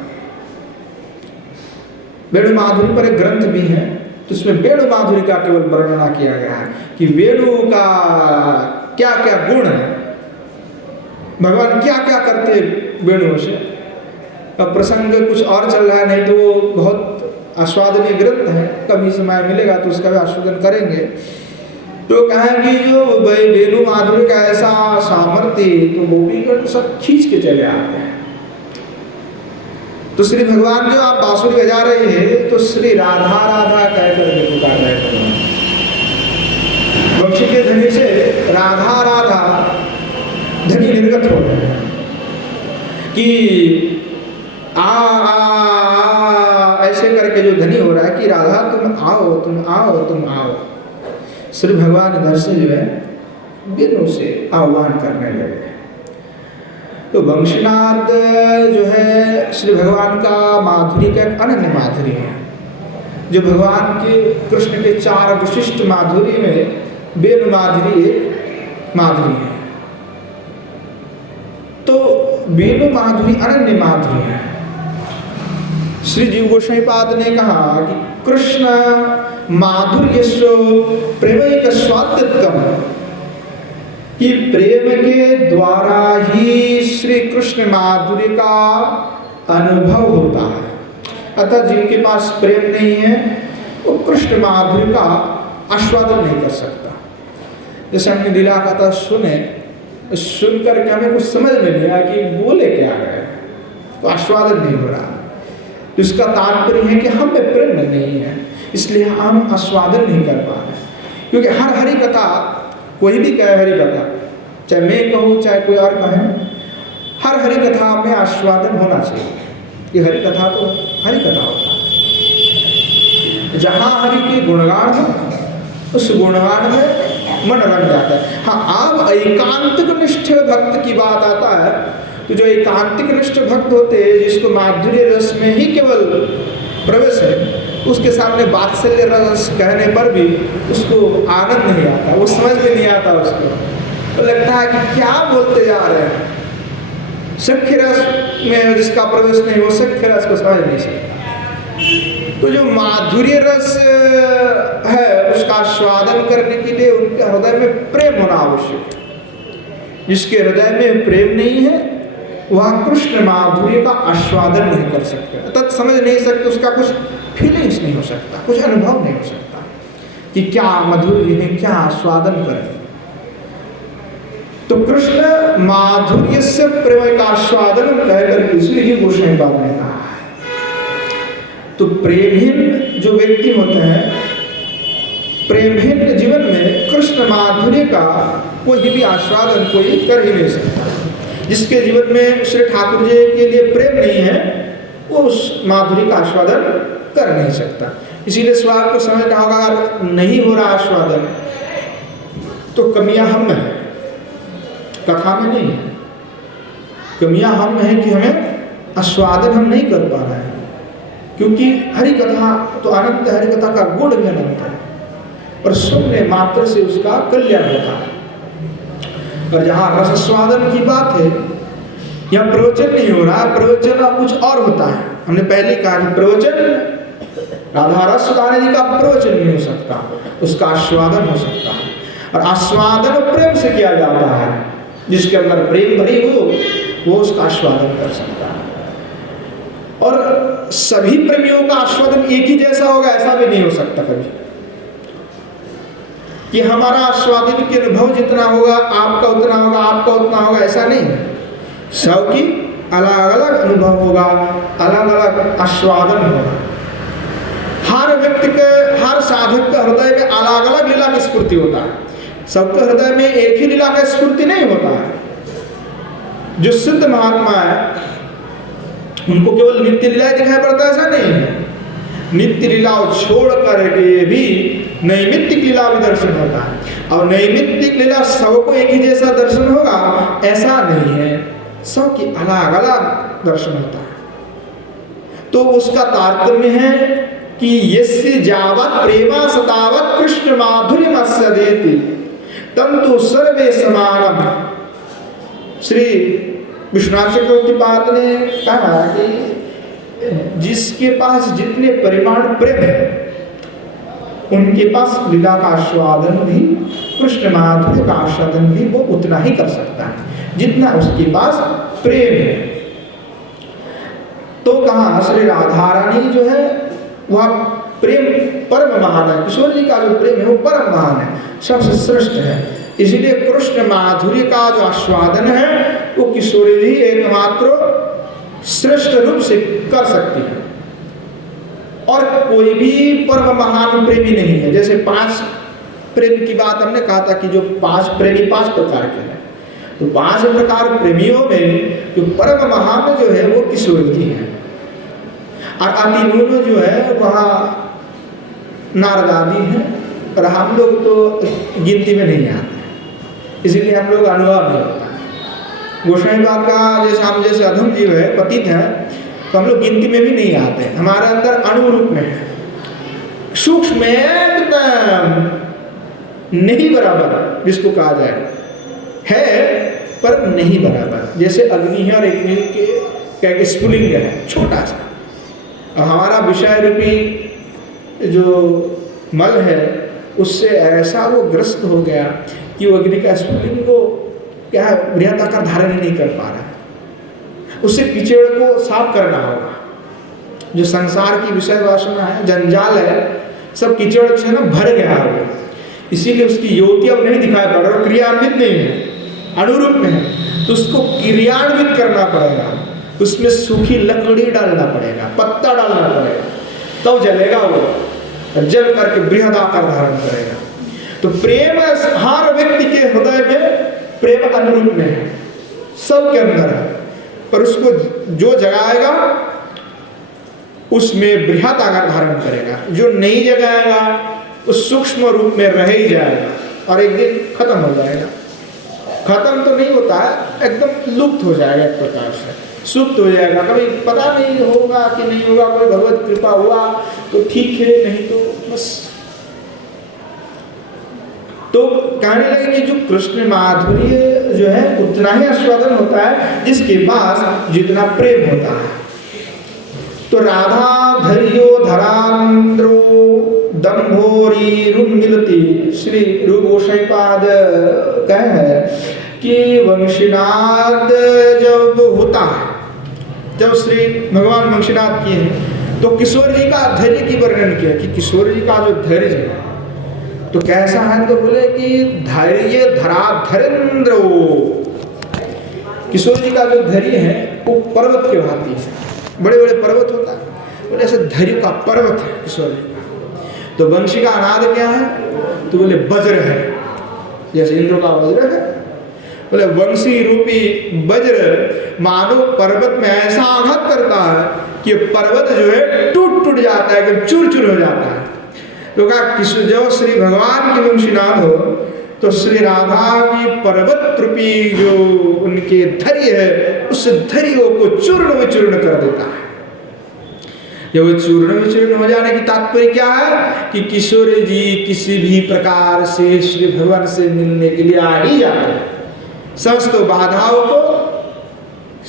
वेणु माधुरी पर एक ग्रंथ भी है तो उसमें वेणु माधुरी का केवल वर्णना किया गया है कि वेणु का क्या क्या गुण है, भगवान क्या क्या करते वेणुओं से। अब प्रसंग कुछ और चल रहा है, नहीं तो वो बहुत आस्वादनीय ग्रंथ है, कभी समय मिलेगा तो उसका भी आस्वादन करेंगे। तो कहें कि जो वेणु माधुरी का ऐसा सामर्थ्य, तो गोपीगण सब खींच के चले आते हैं। तो श्री भगवान जो आप बांसुरी बजा रहे हैं, तो श्री राधा राधा कहकर के पुकार रहे हैं। वंशी के ध्वनि से राधा राधा ध्वनि निर्गत हो रहे हैं कि आ ऐसे करके जो ध्वनि हो रहा है कि राधा तुम आओ तुम आओ तुम आओ। श्री भगवान इधर से जो है वेणु से आह्वान करने लगे। तो वंशीनाद जो है श्री भगवान का माधुरी का एक अनन्य माधुरी है, जो भगवान के कृष्ण के 4 विशिष्ट माधुरी में वेणु माधुरी एक माधुरी है। तो वेणु माधुरी अनन्य माधुरी है। श्री जीव गोस्वामीपाद ने कहा कि कृष्ण माधुर्यस्व प्रेमैक स्वाद्यतम, कि प्रेम के द्वारा ही श्री कृष्ण माधुर्य का अनुभव होता है। अतः जिनके पास प्रेम नहीं है वो कृष्ण माधुर्य का आस्वादन नहीं कर सकता। जैसे हमने लीला कथा सुने, सुन करके हमें कुछ समझ में नहीं आया कि बोले क्या रहे, तो आस्वादन नहीं हो रहा। तो इसका तात्पर्य है कि हम में प्रेम नहीं है, इसलिए हम आस्वादन नहीं कर पा रहे। क्योंकि हर हरि कथा, कोई भी कहे हरि कथा, चाहे मैं कहूँ चाहे कोई और कहे, हर हरि कथा में आस्वादन होना चाहिए। ये हरि कथा तो हरि कथा होता है, जहाँ हरि के गुणगान हो उस गुणगान में मन रंग जाता है। हाँ, अब एकांतिक निष्ठ भक्त की बात आता है, तो जो एकांतिक निष्ठ भक्त होते हैं, जिसको माधुर्य रस में ही केवल प्रवेश है, उसके सामने वात्सल्य रस कहने पर भी उसको आनंद नहीं आता, वो समझ में नहीं आता उसको। तो लगता है कि क्या बोलते जा रहे हैं। सख्य रस में जिसका प्रवेश नहीं, वो सख्य रस को समझ नहीं सकता। तो जो माधुर्य रस है उसका आस्वादन करने के लिए उनके हृदय में प्रेम होना आवश्यक है। जिसके हृदय में प्रेम नहीं है वह कृष्ण माधुर्य का आस्वादन नहीं कर सकते, अर्थात समझ नहीं सकते, उसका कुछ फीलिंग्स नहीं हो सकता, कुछ अनुभव नहीं हो सकता कि क्या मधुर्य है, क्या आस्वादन करें। तो कृष्ण माधुर्य से प्रेम का आस्वादन कहकर श्री गोस्वामीपाद ने कहा। तो प्रेमहीन जो व्यक्ति होते हैं, प्रेमहीन जीवन में कृष्ण माधुर्य का कोई भी आस्वादन कोई कर ही नहीं सकता। जिसके जीवन में श्री ठाकुर जी के लिए प्रेम नहीं है वो उस माधुर्य का आस्वादन कर नहीं सकता। इसीलिए स्वाद को समझना होगा, अगर नहीं हो रहा आस्वादन तो कमियां हम में है, कथा में नहीं है। कमियां हम में है कि हमें आस्वादन हम नहीं कर पा रहे हैं, क्योंकि हरि कथा तो अनंत, हरि कथा का गुण भी अनंत है और सुनने मात्र से उसका कल्याण होता है। और जहाँ रसस्वादन की बात है, यहाँ प्रवचन नहीं हो रहा, प्रवचन कुछ और होता है। हमने पहले कहा कि प्रवचन, राधा रस सुधाने जी का प्रवचन नहीं हो सकता, उसका आस्वादन हो सकता है। और आस्वादन प्रेम से किया जाता है, जिसके अंदर प्रेम भरी हो वो उसका आस्वादन कर सकता है। और सभी प्रेमियों का आस्वादन एक ही जैसा होगा ऐसा भी नहीं हो सकता कभी, कि हमारा आस्वादन के अनुभव जितना होगा आपका उतना होगा, आपका उतना होगा, ऐसा नहीं है। सबकी अलग अलग अनुभव होगा, अलग अलग आस्वादन होगा। हर व्यक्ति के, हर साधक के हृदय में अलग अलग लीला की स्फूर्ति होता है। सबके हृदय में एक ही लीला का स्फूर्ति नहीं होता है। जो सिद्ध महात्मा है उनको केवल नित्य लीला दिखाई पड़ता है, ऐसा नहीं है। नित्य लीलाओं छोड़ करके भी नैमित्तिक लीला भी दर्शन होता है। और नैमित्तिक लीला सबको एक ही जैसा दर्शन होगा ऐसा नहीं है, सबकी अलग अलग दर्शन होता है। तो उसका तारतम्य है कि यस्य जावत् प्रेमा सतावत् कृष्ण माधुर्यम् आस्वादयति तंतु सर्वे समानम। श्री विश्वनाथ चक्रवर्तीपाद ने कहा कि जिसके पास जितने परिमाण प्रेम है उनके पास लीला का आस्वादन भी, कृष्ण माधुर्य का आस्वादन भी वो उतना ही कर सकता है जितना उसके पास प्रेम है। तो कहा श्री राधा रानी जो है वह प्रेम परम महान है। किशोर जी का जो प्रेम है वो परम महान है, सबसे श्रेष्ठ है। इसलिए कृष्ण माधुर्य का जो आस्वादन है वो किशोर जी एकमात्र श्रेष्ठ रूप से कर सकती है, और कोई भी परम महान प्रेमी नहीं है। जैसे 5 प्रेम की बात हमने कहा था कि जो 5 प्रेमी 5 प्रकार के हैं, तो 5 प्रकार प्रेमियों में जो परम महान जो है वो किशोर जी हैं, और अति न्यून जो है वह नारद आदि हैं, और हम लोग तो गिनती में नहीं आते, इसीलिए हम लोग अनुभव नहीं होता। गोसाई बात का जैसे हम जैसे अधम जीव है, पतित है, तो हम लोग गिनती में भी नहीं आते। हमारे अंदर अणुरूप में है, सूक्ष्म एकदम नहीं बराबर जिसको कहा जाए है, पर नहीं बराबर। जैसे अग्नि है और अग्नि के स्फुलिंग है छोटा सा, और हमारा विषय रूपी जो मल है उससे ऐसा वो ग्रस्त हो गया कि वो अग्नि का स्फुलिंग को क्या है बृहत आकार धारण ही नहीं कर पा रहा है। उससे कीचड़ को साफ करना होगा। जो संसार की विषय वासना है, जंजाल है, सब कीचड़ से ना भर गया है, इसीलिए उसकी योति अब नहीं दिखाई पड़ रहा, क्रियान्वित नहीं है, अनुरूप में है, तो उसको क्रियान्वित करना पड़ेगा। उसमें सूखी लकड़ी डालना पड़ेगा, पत्ता डालना पड़ेगा, तब तो जलेगा वो, जल करके बृहद आकार धारण करेगा। तो प्रेम हर व्यक्ति के हृदय में प्रेम अनुरूप में है, सबके अंदर है, पर उसको जो जगाएगा उसमें बृहद आकार धारण करेगा। जो नहीं जगाएगा उस सूक्ष्म रूप में रह ही जाएगा और एक दिन खत्म हो जाएगा। खत्म तो नहीं होता है, एकदम लुप्त हो जाएगा, एक प्रकार से सुप्त हो जाएगा। कभी पता नहीं होगा कि नहीं होगा, कोई भगवत कृपा हुआ तो ठीक है, नहीं तो बस। तो कहने लगे कि जो कृष्ण माधुर्य जो है उतना ही आस्वादन होता है जिसके पास जितना प्रेम होता है। तो राधा धैर्यो धरांद्रो दम्भोरी रुन्मिलति, श्री रूप गोसाई पाद कहे कि वंशीनाद जब होता है, जब श्री भगवान वंशीनाद किए हैं, तो किशोर जी का धैर्य की वर्णन किया कि किशोर जी का जो धैर्य है तो कैसा है, तो बोले कि धैर्य धरा धरेंद्र। किशोर जी का जो धैर्य है वो पर्वत के भांति है, बड़े बड़े पर्वत होता है, बोले ऐसे धैर्य का पर्वत है किशोर जी का। तो वंशी का अनाद क्या है, तो बोले वज्र है, जैसे इंद्र का वज्र है, बोले वंशी रूपी वज्र मानो पर्वत में ऐसा आघात करता है कि पर्वत जो है टूट जाता है, एकदम चूर चूर हो जाता है। तो कहा जब श्री भगवान की वंशीनाद हो तो श्री राधा की पर्वत रूपी जो उनके धैर्य है उस धैर्य को चूर्ण विचूर्ण कर देता है। जब चूर्ण विचूर्ण हो जाने की तात्पर्य क्या है कि किशोर जी किसी भी प्रकार से श्री भगवान से मिलने के लिए आ ही जाते हैं, समस्त बाधाओं को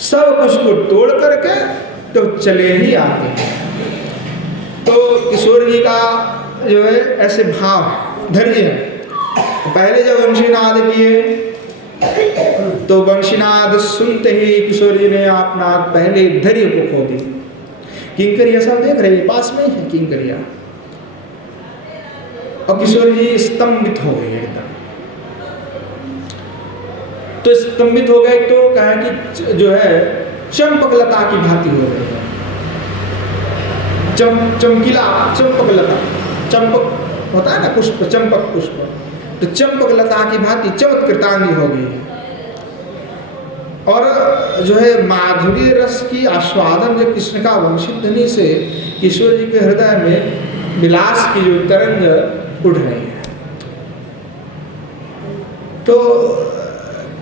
सब कुछ को तोड़ करके तो चले ही आते हैं। तो किशोर जी का जो है ऐसे भाव धैर्य है। पहले जब वंशीनाद किए तो वंशीनाद सुनते ही किशोर जी ने अपना पहले धैर्य को खो दी। किंकरिया सब देख रहे हैं, पास में ही है किंकरिया, और किशोर जी स्तंभित हो गए एकदम। तो स्तंभित हो गए तो कहा कि जो है चंपकलता की भांति हो गई है, चमकीला चंपकलता, चंपक होता है ना पुष्प, चंपक पुष्प, तो चंपकलता की भांति चमत्कृतांगी हो गई है। और जो है माधुर्य रस की आस्वादन जो कृष्ण का वंशित ध्वनि से किशोर जी के हृदय में विलास की जो तरंग उठ रही है। तो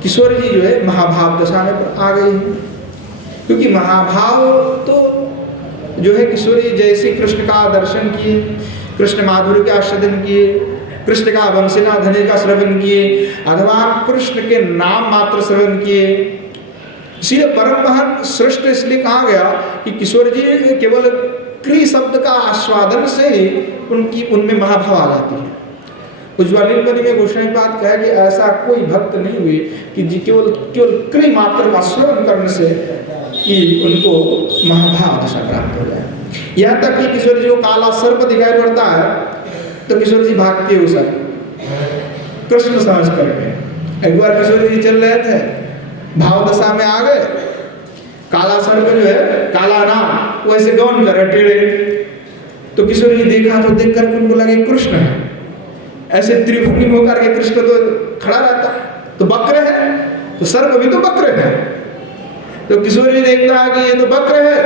किशोर जी जो है महाभाव दशा में आ गई है, क्योंकि महाभाव तो जो है किशोर जी जैसे कृष्ण का दर्शन किए, कृष्ण माधुर्य का आस्वादन किए, कृष्ण का वंशना ध्वनि का श्रवण किए, अथवा कृष्ण के नाम मात्र श्रवण किए। इसीलिए परम महान श्रेष्ठ इसलिए कहा गया कि किशोर जी केवल क्री शब्द का आस्वादन से उनमें महाभाव आ जाती है। उज्ज्वलित में गोस्वामी बात कहे कि ऐसा कोई भक्त नहीं हुए कि केवल क्री मात्र का श्रवण करने से कि उनको महाभाव दशा प्राप्त हो जाए। यहाँ तक कि किशोर जी को काला सर्प दिखाई पड़ता है तो किशोर जी भागते हैं उसे कृष्ण समझ करके। एक बार किशोर जी चल रहे थे, भाव दशा में आ गए, काला सर्प जो है काला नाम वैसे गौन कर टेढ़े, तो किशोर जी देखा तो देख करके उनको लगे कृष्ण है। ऐसे त्रिभुवनी होकर के कृष्ण तो खड़ा रहता तो वक्र है, तो सर्प भी तो वक्र है। तो किशोर जी देखता है कि ये तो वक्र है,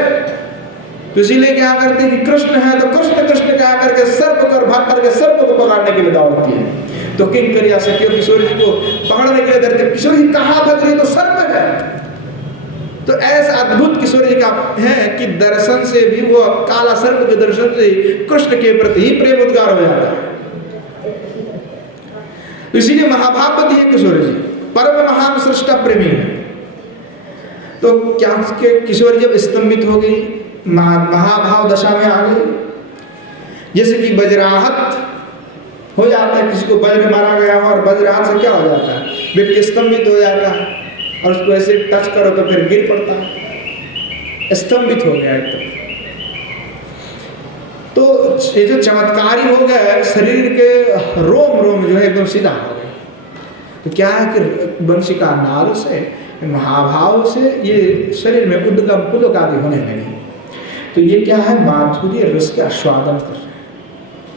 तो इसीलिए क्या करते हैं कि कृष्ण है तो कृष्ण कृष्ण क्या करके सर्प कर भाग करके सर्प को पकड़ने के लिए दौड़ती है। तो किंग करिया से क्यों किशोर जी को पकड़ने के लिए डरते, किशोर जी कहाँ भग रही, तो सर्प है। तो ऐसा अद्भुत किशोर जी का है कि दर्शन से भी वो काला सर्प के दर्शन से कृष्ण के प्रति ही प्रेम उद्गार हो जाता है। इसीलिए महाभावपति है किशोर जी, परम महान सृष्टा प्रेमी है। तो क्या किशोर जब स्तंभित हो गई, महाभाव दशा में आ गई, जैसे कि वज्राहत हो जाता है, किसी को वज्र मारा गया हो और वज्राहत से क्या हो जाता है, व्यक्ति स्तंभित हो जाता है और उसको ऐसे टच करो तो फिर गिर पड़ता है, स्तंभित हो गया एकदम। तो ये जो चमत्कारी हो गया, शरीर के रोम रोम जो है एकदम सीधा हो गया। तो क्या है कि वंशी का नाल से महाभाव से ये शरीर में उद्गम पुलक आदि होने लगे। तो ये क्या है, माधुर्य रस के आस्वादन कर रहे हैं,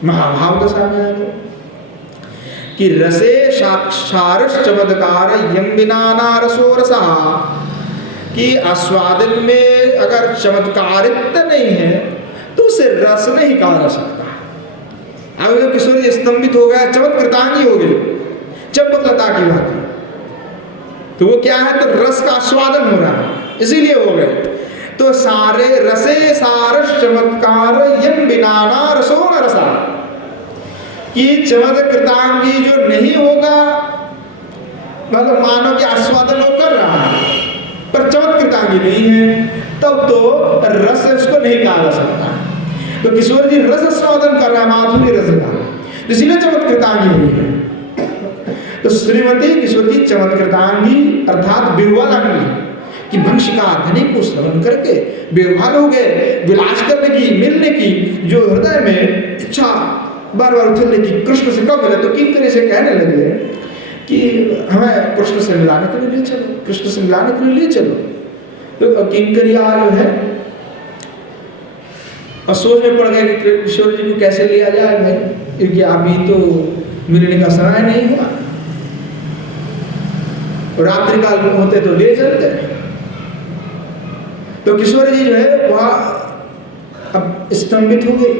महाभाव दशा में आ गए कि रसे साक्षार चमत्कार यम बिना ना रसो रसा, कि आस्वादन में अगर चमत्कारित्व नहीं है तो उसे रस नहीं कहा जा सकता। अब जो किशोर जी स्तंभित हो गया, चमत्कृतांगी हो गई चंपकलता की बात, तो वो क्या है, तो रस का आस्वादन हो रहा है इसीलिए हो गए। तो सारे रसे सारस चमत्कार यम बिना ना रसो न रसा, कि चमत्कृतांगी जो नहीं होगा, मतलब मानो कि आस्वादन वो कर रहा है पर चमत्कृतांगी नहीं है, तब तो रस उसको नहीं कहा जा सकता। तो किशोर जी रस आस्वादन कर रहा है, माधुर्य रस का, इसीलिए चमत्कृतांगी हुई है। तो श्रीमती किशोर जी चमत्कृतांगी अर्थात बिरवालांगी, कि वंश का धनी को श्रवण करके बेहाल हो गए, विलास करने की, मिलने की जो हृदय में इच्छा बार बार उछलने की, कृष्ण से कब मिले, तो किन तरह से कहने लगे कि हमें कृष्ण से मिलाने के लिए ले चलो, कृष्ण से मिलाने के लिए ले चलो। तो किंकरिया जो है और सोच में पड़ गए कि किशोर जी को कैसे लिया जाए भाई, क्योंकि अभी तो मिलने का समय नहीं हुआ, रात्रि काल में होते तो ले चलते। तो किशोर जी जो है वह अब स्तंभित हो गई।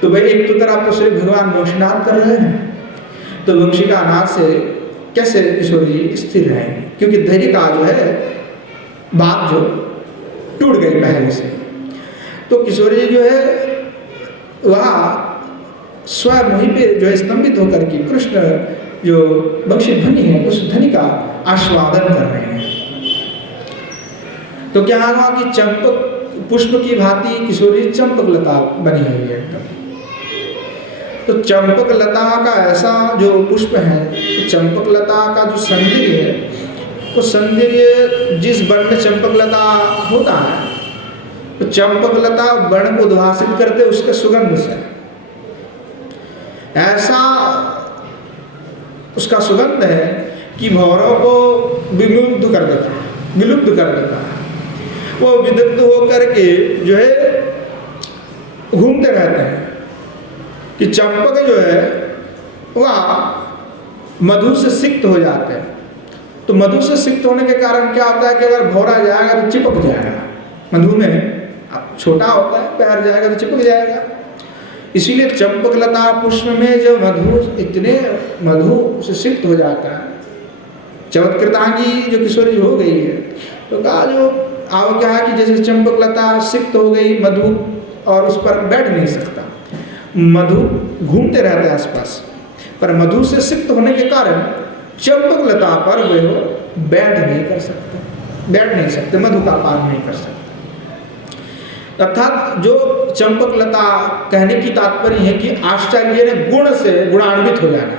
तो भाई एक तो तरफ तो श्री भगवान वंशनाथ कर रहे हैं, तो वंशिका नाथ से कैसे किशोर जी स्थिर रहेंगे, क्योंकि धैर्य का जो है बात जो टूट गई पहले से। तो किशोर जी जो है वह स्वयं वहीं पे जो है स्तंभित होकर के कृष्ण जो वंशी ध्वनि है उस ध्वनि का आस्वादन कर रहे हैं। तो क्या हुआ कि चंपक पुष्प की भांति किशोर जी चंपक लता बनी हुई है एकदम। तो चंपक लता का ऐसा जो पुष्प है, तो चंपक लता का जो सौंदर्य है, वो सौंदर्य जिस वन में चंपक लता होता है, तो चंपक लता वन को उद्भासित करते उसके सुगंध से, ऐसा उसका सुगंध है कि भौरों को विलुप्त कर देता है, विलुप्त कर देता है। वो विदग्ध होकर के जो है घूमते रहते हैं कि चंपक जो है वह मधु से सिक्त हो जाते हैं। तो मधु से सिक्त होने के कारण क्या होता है कि अगर भौरा जाएगा तो चिपक जाएगा, मधु में छोटा होता है, पैर जाएगा तो चिपक जाएगा। इसीलिए चंपक लता पुष्प में जो मधु इतने मधु से सिक्त हो जाता है, चमत्कृतांगी जो किशोर जी हो गई है। तो कहा जो आओ क्या है कि जैसे चंपक लता सिक्त हो गई मधु और उस पर बैठ नहीं सकता, मधु घूमते रहते हैं आसपास, पर मधु से सिक्त होने के कारण चंपक लता पर वे बैठ नहीं कर सकते, बैठ नहीं सकते, मधु का पान नहीं कर सकते। अर्थात जो चंपकलता कहने की तात्पर्य है कि आश्चर्य ने गुण से गुणान्वित हो जाना।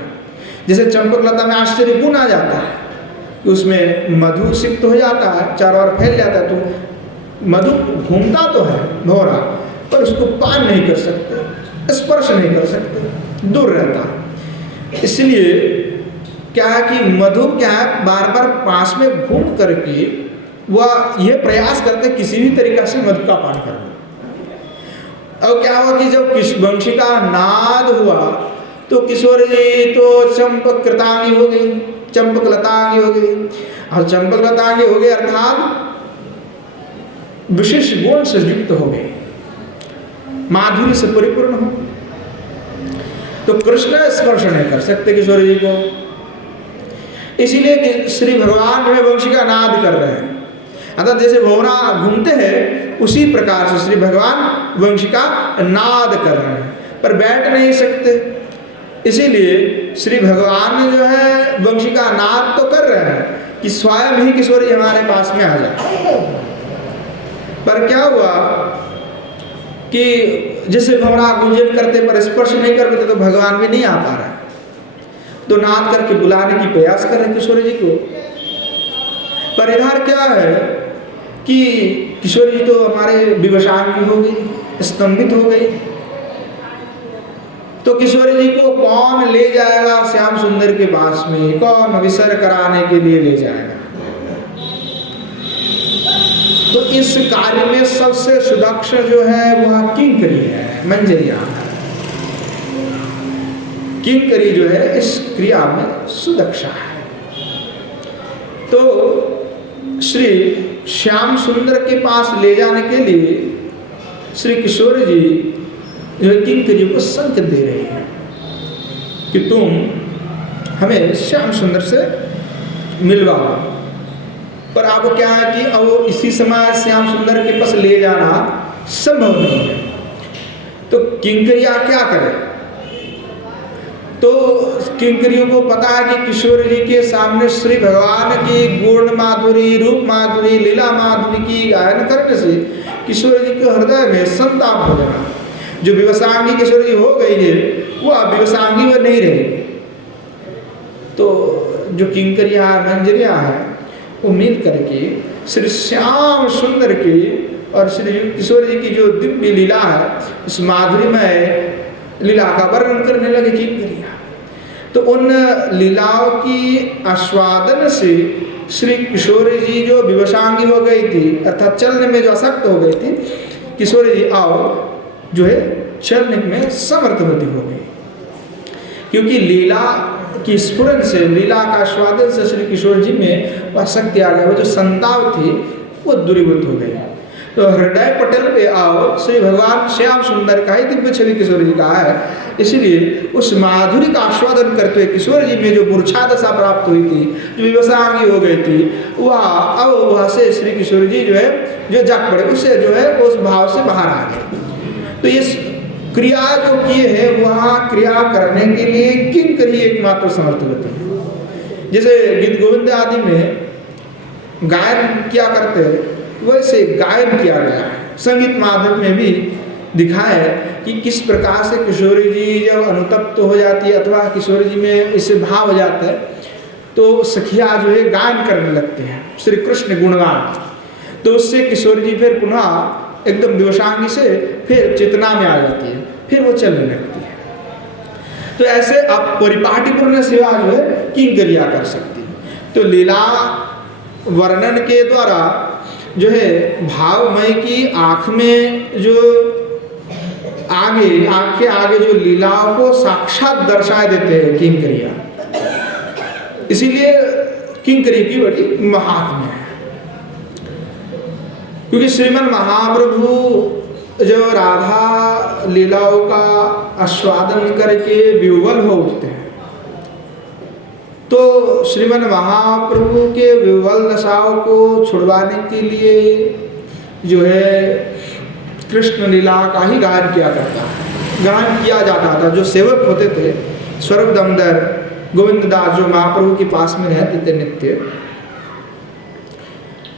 जैसे चंपकलता में आश्चर्य गुण आ जाता है कि उसमें मधु सिक्त हो जाता है, चारों ओर फैल जाता है, तो मधु घूमता तो है भौरा, पर उसको पान नहीं कर सकते, स्पर्श नहीं कर सकते, दूर रहता है। इसलिए क्या है कि मधु क्या है, बार बार पास में घूम करके वह यह प्रयास करते किसी भी तरीका से मधु का पान करना। और क्या हुआ कि जब वंशी का नाद हुआ तो किशोर जी तो चंपकृतांगी हो गई, चंपकलतांगी हो गई। और चंपकलतांगी हो गई अर्थात विशेष गुण से युक्त हो गए, माधुर्य से परिपूर्ण हो। तो कृष्ण स्पर्श नहीं कर सकते किशोर जी को, इसीलिए श्री भगवान में वंशी का नाद कर रहे हैं। अर्थात जैसे भौरा घूमते हैं उसी प्रकार से श्री भगवान वंशी का नाद कर रहे हैं, पर बैठ नहीं सकते। इसीलिए श्री भगवान ने जो है वंशी का नाद तो कर रहे हैं कि स्वयं ही किशोरी हमारे पास में आ जाए। पर क्या हुआ कि जैसे भौरा गुंजन करते पर स्पर्श नहीं कर पाते, तो भगवान भी नहीं आ पा रहा, तो नाद करके बुलाने की प्रयास कर रहे किशोर जी को। पर इधर क्या है कि किशोर जी तो हमारे विवशांगी हो गई, स्तंभित हो गई। तो किशोर जी को कौन ले जाएगा श्याम सुंदर के पास में, कौन अविसर कराने के लिए ले जाएगा। तो इस कार्य में सबसे सुदक्ष जो है वह किंकरी है, मंजरिया। किंकरी जो है इस क्रिया में सुदक्षा है। तो श्री श्याम सुंदर के पास ले जाने के लिए श्री किशोर जी जो किंकरी को संकेत दे रहे हैं कि तुम हमें श्याम सुंदर से मिलवाओ। पर अब क्या है कि अब इसी समय श्याम सुंदर के पास ले जाना संभव नहीं है, तो किंकरिया क्या करे। तो किंकरियों को पता है कि किशोर जी के सामने श्री भगवान की गुण माधुरी, रूप माधुरी, लीला माधुरी की गायन करने से किशोर जी के हृदय में संताप हो जाना। जो विवसांगी किशोर जी हो गई है वो अब विवसांगी में नहीं रहेगी। तो जो किंकरिया मंजरिया है वो मिल करके श्री श्याम सुंदर की और श्री किशोर जी की जो दिव्य लीला है इस माधुरीमय लीला का वर्णन करने लगे किंकरिया। तो उन लीलाओं की आस्वादन से श्री किशोर जी जो विवशांगी हो गई थी, अर्थात चलने में जो आसक्त हो गई थी, किशोर जी आओ जो है चलने में समर्थवती हो गई, क्योंकि लीला की स्फुरन से, लीला का आस्वादन से श्री किशोर जी में वह शक्ति आ गई, वो जो संताप थी वो दूरीभूत हो गई। तो हृदय पटल पे आओ श्री भगवान श्याम सुंदर का ही दिव्य छवि किशोर जी का है। इसलिए उस माधुरी का आस्वादन करते हुए किशोर जी में जो मूर्छा दशा प्राप्त हुई थी, जो विवसांगी हो गई थी, वह अब वहाँ से श्री किशोर जी जो है जो जाग पड़े, उससे जो है उस भाव से बाहर आ गए। तो ये क्रिया जो किए है वहाँ क्रिया करने के लिए किंकरी एकमात्र समर्थ होते हैं। जैसे गीत गोविंद आदि में गायन किया करते हैं वैसे गायन किया गया है। संगीत माध्यम में भी दिखाया है कि किस प्रकार से किशोरी जी जब अनुतप्त हो जाती है अथवा किशोरी जी में इससे भाव हो जाता है तो सखिया जो है गायन करने लगते हैं श्री कृष्ण गुणगान। तो उससे किशोरी जी फिर पुनः एकदम विवशांगी से फिर चेतना में आ जाती है, फिर वो चलने लगती है। तो ऐसे आप परिपाटीपूर्ण सेवा जो है किंकरिया कर सकती है। तो लीला वर्णन के द्वारा जो है भावमय की आँख में जो आँख के आगे जो लीलाओं को साक्षात दर्शाए देते हैं किंकरिया, इसीलिए किंकरी की बड़ी महात्म्य है। क्योंकि श्रीमन महाप्रभु जो राधा लीलाओं का आस्वादन करके विह्वल हो उठते हैं, तो श्रीमन महाप्रभु के विह्वल दशाओं को छुड़वाने के लिए जो है कृष्ण लीला का ही गायन किया करता है, गायन किया जाता था। जो सेवक होते थे स्वरूप दामोदर गोविंद दास जो महाप्रभु के पास में रहते थे नित्य,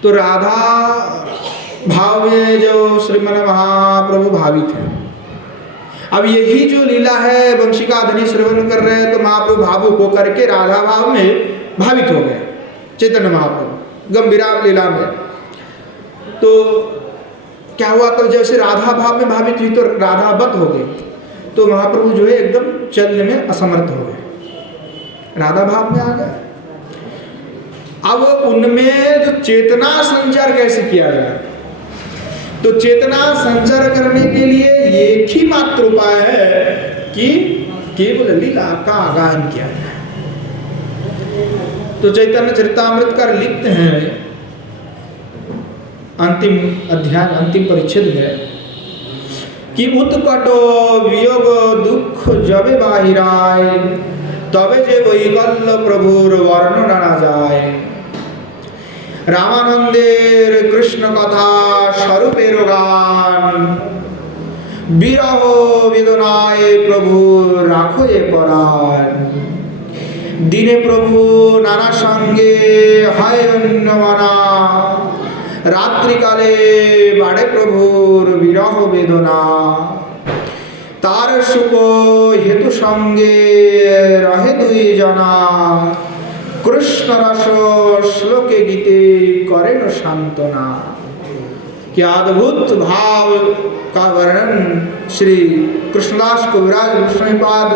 तो राधा भाव में जो श्रीमन महाप्रभु भावित है। अब यही जो लीला है वंशिका धनी श्रवण कर रहे हैं तो महाप्रभु भावुक होकर के राधा भाव में भावित हो गए। चैतन्य महाप्रभु गंभीरा लीला में तो क्या हुआ, तो जैसे राधा भाव में भावित हुई तो राधावत हो गए, तो महाप्रभु जो है एकदम चलने में असमर्थ हो गए, राधा भाव में आ गए। अब उनमें जो चेतना संचार कैसे किया जाए, तो चेतना संचार करने के लिए एक ही मात्र उपाय है कि केवल लीला का गान किया जाए। तो चैतन्य चरितामृतकार लिखते हैं अंतिम अध्याय अंतिम परिच्छेद में कि उत्कटो वियोग दुख जबे बाहिराय तबे जे वैकल्य प्रभुर वर्णन न जाए। रामानंदेर कृष्ण कथा स्वरूपेर गान बिरहो वेदनाय प्रभु राखो ये परान। दिने प्रभु नाना संगे हाय अन्नमना रात्रि काले बाड़े प्रभुर विरह वेदना। तार सुख हेतु संगे रहे दुई जना कृष्ण रस श्लोके गीते करें सांत्वना। क्या अद्भुत भाव का वर्णन श्री कृष्णदास कविराज गोस्वामीपाद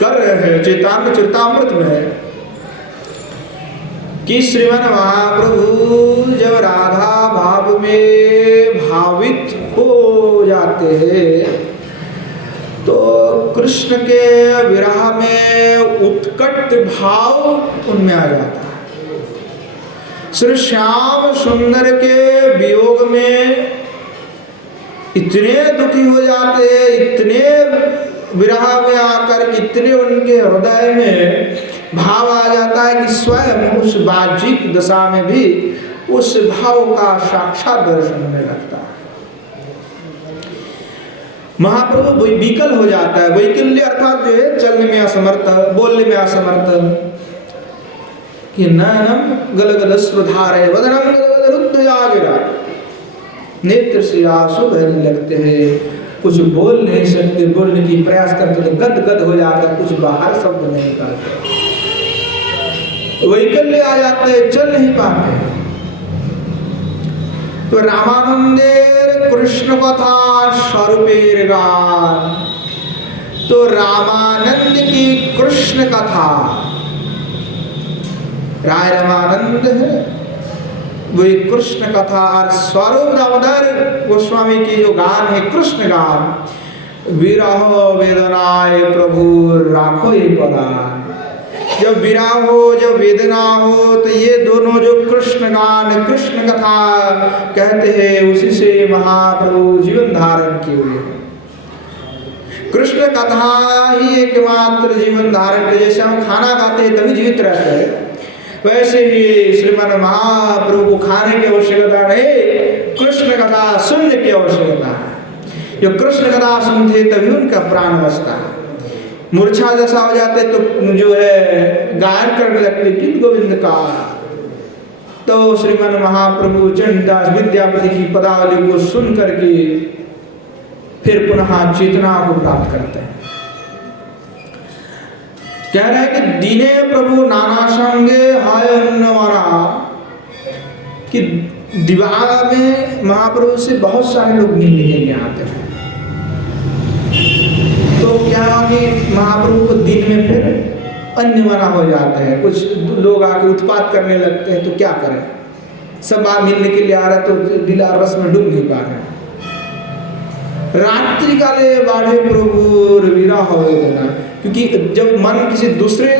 कर रहे हैं चैतन्य चरितामृत में कि श्रीमन महाप्रभु जब राधा भाव में भावित हो जाते हैं तो कृष्ण के विरह में उत्कट भाव उनमें आ जाता है। श्री श्याम सुंदर के वियोग में इतने दुखी हो जाते हैं, इतने विरह में आकर इतने उनके हृदय में भाव आ जाता है कि स्वयं उस बाह्यिक दशा में भी उस भाव का साक्षात दर्शन होने लगता है। महाप्रभु विकल हो जाता है। वैकल्य अर्थात जो है चलने में असमर्थ, बोलने में असमर्थ, कि नयनम गलगल अश्रुधारे वदनम गलगल रुद्धयागिरा, नेत्र से आंसू बहने लगते हैं, कुछ बोल नहीं सकते, बोलने की प्रयास करते तो गद गद हो जाता, कुछ बाहर शब्द नहीं निकालते, वैकल्य आ जाते, चल नहीं पाते। तो रामानंदेर कृष्ण कथा स्वरूपेर गान, तो रामानंद की कृष्ण कथा, राय रामानंद है वही कृष्ण कथा, और स्वरूप दामोदर गोस्वामी की जो गान है कृष्ण गान, विरह वेदनाय प्रभु राखो ये परान। जब विरह हो, जब वेदना हो, तो ये दोनों जो कृष्ण गान कृष्ण कथा कहते हैं, उसी से महाप्रभु जीवन धारण किए हुए हैं। कृष्ण कथा ही एकमात्र जीवन धारण, जैसे हम खाना खाते हैं तभी जीवित रहते हैं, वैसे ही श्रीमन महाप्रभु को खाने की आवश्यकता नहीं, कृष्ण कथा सुनने की आवश्यकता है। जो कृष्ण कथा सुनते तभी उनका प्राण बचता है। मूर्छा जैसा हो जाते तो जो है गायन करने लगते गीत गोविंद का, तो श्रीमन महाप्रभु चंडीदास विद्यापति की पदावली को सुन करके फिर पुनः चेतना को प्राप्त करते हैं। कह रहे हैं कि दीने प्रभु नाना संगे हाय अन्नवरा, कि दीवार में महाप्रभु से बहुत सारे लोग मिलने के लिए आते हैं। तो क्या कि महाप्रभु को दिन में फिर अन्नवरा हो जाते हैं, कुछ लोग आके उत्पात करने लगते हैं, तो क्या करें, सब मिलने के लिए आ रहे तो दिला रस में डूब नहीं पा रहे। रात्रि काले बाढ़े प्रभु विरह हो देना, क्योंकि जब मन किसी दूसरे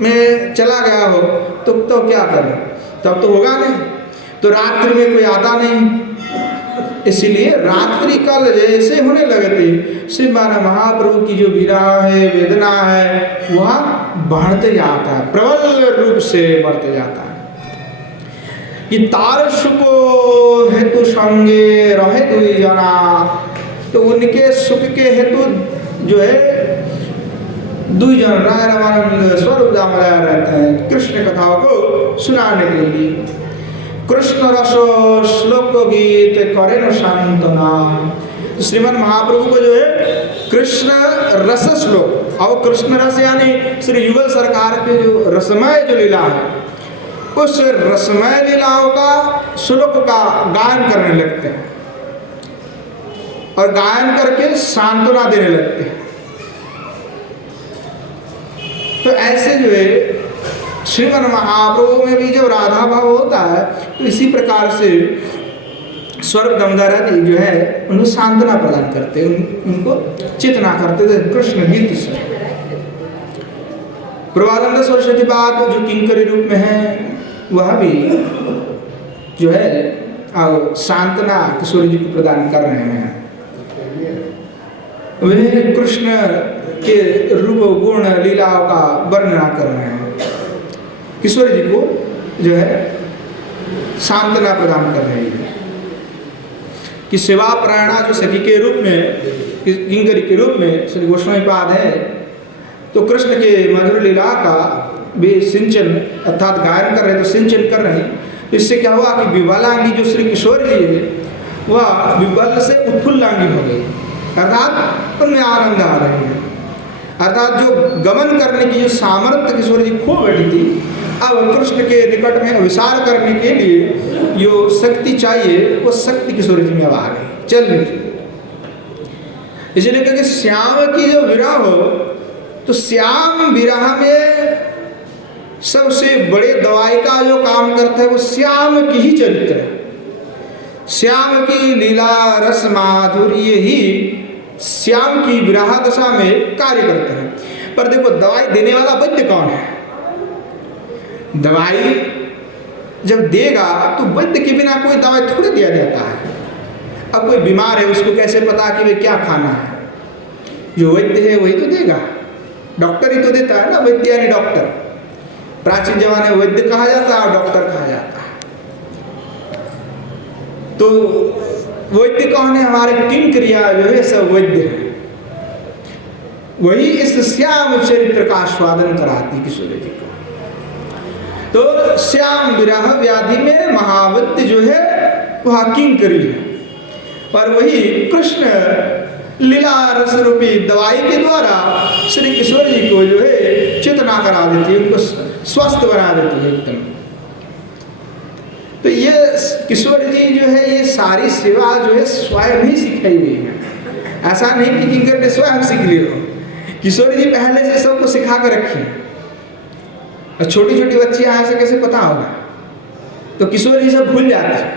में चला गया हो तो क्या करें, तब तो होगा नहीं, तो रात्रि में कोई आता नहीं, इसलिए रात्रि काल जैसे होने लगे थे श्री महाप्रभु की जो विरह है, वेदना है, वह बढ़ते जाता है, प्रबल रूप से बढ़ते जाता है। कि तार सुको हेतु संगे रहे दुई जना, तो उनके सुख के हेतु जो है दुई जन राय रामानंद स्वरूप दामोदर रहते हैं कृष्ण कथाओं को सुनाने के लिए। कृष्ण रस श्लोक गीत करे न शांतना। तो श्रीमद् महाप्रभु को जो है कृष्ण रस श्लोक, और कृष्ण रस यानी श्री युगल सरकार के जो रसमय जो लीला है, उस रसमय लीलाओं का श्लोक का गायन करने लगते हैं और गायन करके सांत्वना देने लगते हैं। तो ऐसे जो है श्रीमद् महाप्रभु में भी जब राधा भाव होता है, तो इसी प्रकार से स्वर्ग गंगाधर जी जो है उनको सांत्वना प्रदान करते, उनको चेतना करते थे कृष्ण गीत से। प्रभानंद सरस्वती बात जो किंकरी रूप में है, वह भी जो है सांत्वना किशोर जी को प्रदान कर रहे हैं। वे कृष्ण के रूप गुण लीलाओं का वर्णना कर रहे हैं, किशोर जी को जो है सांत्वना प्रदान कर रहे हैं कि सेवा प्राणा जो सखी के रूप में, किंकरी के रूप में श्री गोस्वामी पाद है, तो कृष्ण के मधुर लीला का भी सिंचन अर्थात गायन कर रहे, तो सिंचन कर रहे हैं। तो इससे क्या हुआ कि विबलांगी जो श्री किशोर जी है वह विबल से उत्फुल्लांगी हो गई, अर्थात उनमें आनंद आ रही है, अर्थात जो गमन करने की जो सामर्थ्य किशोर जी खो बैठी थी, अब कृष्ण के निकट में अविसार करने के लिए जो शक्ति चाहिए वो शक्ति किशोर जी में अब आ गई चलने की। इसलिए क्योंकि श्याम की जो विरह हो, तो श्याम विरह में सबसे बड़े दवाई का जो काम करता है वो श्याम की ही चरित्र है। श्याम की लीला रस माधुर्य ही श्याम की विरह दशा में कार्य करते हैं। पर देखो दवाई देने वाला वैद्य कौन है? दवाई जब देगा तो वैद्य के बिना कोई दवाई थोड़ी दिया जाता है। अब कोई बीमार है उसको कैसे पता कि वे क्या खाना है? जो वैद्य है वही तो देगा, डॉक्टर ही तो देता है ना, वैद्य यानी डॉक्टर। प्राचीन जमाने में वैद्य कहा जाता है और डॉक्टर कहा जाता है। तो वैद्य कौन है? हमारे किंग क्रिया जो है सब वैद्य है, वही इस श्याम चरित्र का आस्वादन कराती किशोर जी को। तो श्याम विरह व्याधि में महावैद्य जो है वह किंकरी है, और वही कृष्ण लीला रस रूपी दवाई के द्वारा श्री किशोर जी को जो है चेतना करा देती है, उनको स्वस्थ बना देती है एकदम। तो ये किशोर जी जो है ये सारी सेवा जो है स्वयं ही सिखाई हुई है, ऐसा नहीं कि किंकर ने स्वयं सीख ली हो। किशोर जी पहले से सबको सिखा कर रखी, और छोटी छोटी बच्चियां ऐसे कैसे पता होगा? तो किशोर जी सब भूल जाते हैं,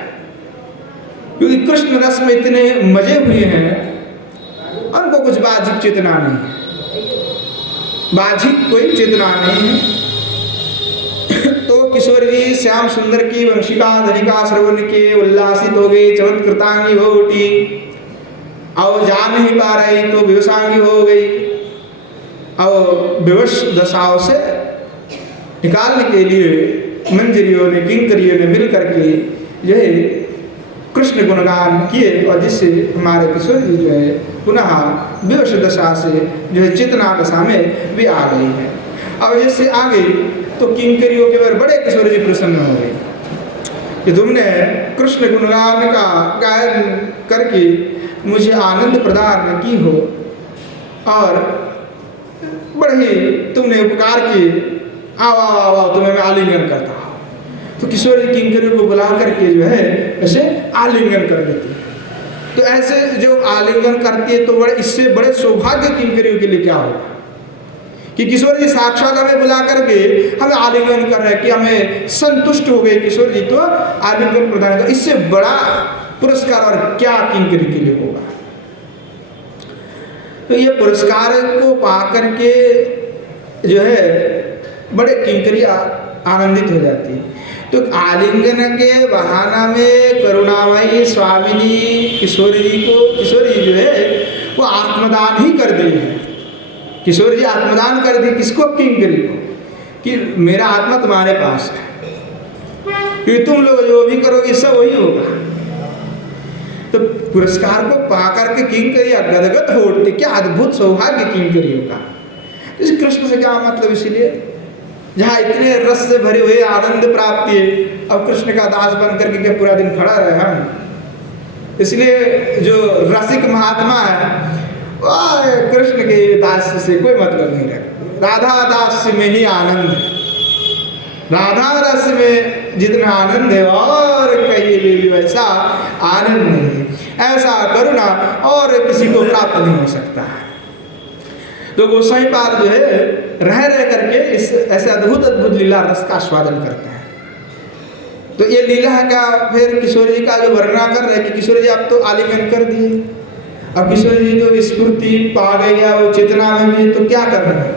क्योंकि कृष्ण रस में इतने मजे हुए हैं, उनको कुछ बाजिक चेतना नहीं है, बाजिक कोई चेतना नहीं है। तो किशोर जी श्याम सुंदर की वंशिका धनिका श्रवण के उल्लासित हो गए, चमत्कृतांगी हो उठी, और जान नहीं पा रही तो विवशांगी हो गई, और विवश दशाओं से निकालने के लिए मंजरियों ने किंकरियों ने मिल करके जो है कृष्ण गुणगान किए, और जिससे हमारे किशोर जी जो है पुनः विवश दशा से जो है चेतना दशा में भी आ गई है। और जैसे आ गई तो किंकरियों के बड़े किशोर जी प्रसन्न हो गए कि तुमने कृष्ण गुणगान का गायन करके मुझे आनंद प्रदान की हो, और बड़े ही तुमने उपकार किए, आओ आओ आओ आओ तुम्हें मैं आलिंगन करता हूँ। तो किशोर जी किंकरियों को बुला करके जो है ऐसे आलिंगन कर देती है। तो ऐसे जो आलिंगन करती है तो बड़े इससे बड़े सौभाग्य किंकरियों के लिए क्या होगा कि किशोर जी साक्षात हमें बुला करके हमें आलिंगन कर रहे हैं कि हमें संतुष्ट हो गए किशोर जी, तो आलिंगन प्रदान कर, इससे बड़ा पुरस्कार और क्या किंकरी के लिए होगा। तो ये पुरस्कार को पा करके जो है बड़े किंकरिया आनंदित हो जाती है। तो आलिंगन के बहाना में करुणामयी स्वामिनी किशोरी जो है वो आत्मदान ही कर दी है। किशोर जी आत्मदान कर दी किसको? किंकरी को, कि मेरा आत्मा तुम्हारे पास है, कि तुम लोग जो भी करोगे सब वही होगा। तो पुरस्कार को पाकर के किंकरिया गदगद हो उठते, क्या अद्भुत सौभाग्य किंकरियों का। इस कृष्ण से क्या मतलब? इसीलिए जहाँ इतने रस से भरे हुए आनंद प्राप्ति है, अब कृष्ण का दास बन करके क्या पूरा दिन खड़ा रहे हम? इसलिए जो रसिक महात्मा है वह कृष्ण के दास से कोई मतलब नहीं रखते। राधा दास में ही आनंद है, राधा रस में जितना आनंद है और कहीं भी वैसा आनंद नहीं है। ऐसा करुणा और किसी को प्राप्त नहीं हो सकता है। तो गोसाई पाद जो है रह करके इस ऐसे अद्भुत अद्भुत लीला रस का आस्वादन करते हैं। तो ये लीला का फिर किशोर जी का जो वर्णना कर रहे हैं कि किशोर जी आप तो आलिंगन कर दिए, अब किशोर जी तो स्फूर्ति पा गई या वो चेतना में भी, तो क्या कर रहे हैं।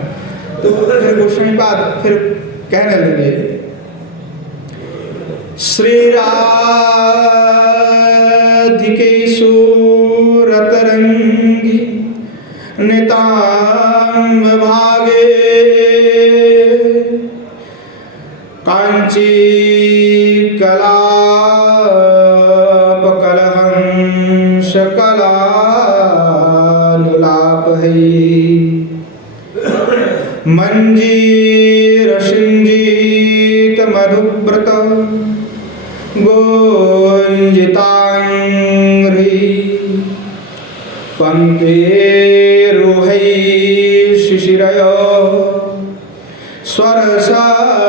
तो फिर गोसाई पाद फिर कहने लगे, श्री राधिके सुरतरंगी नितांब भागे कांची कलाप कलहंस कलानुलाप है मंजीर सिंजीत मधुव्रत गोंजितांग्री पंकेरुहै शिशिरयो स्वरसच्छटाभि।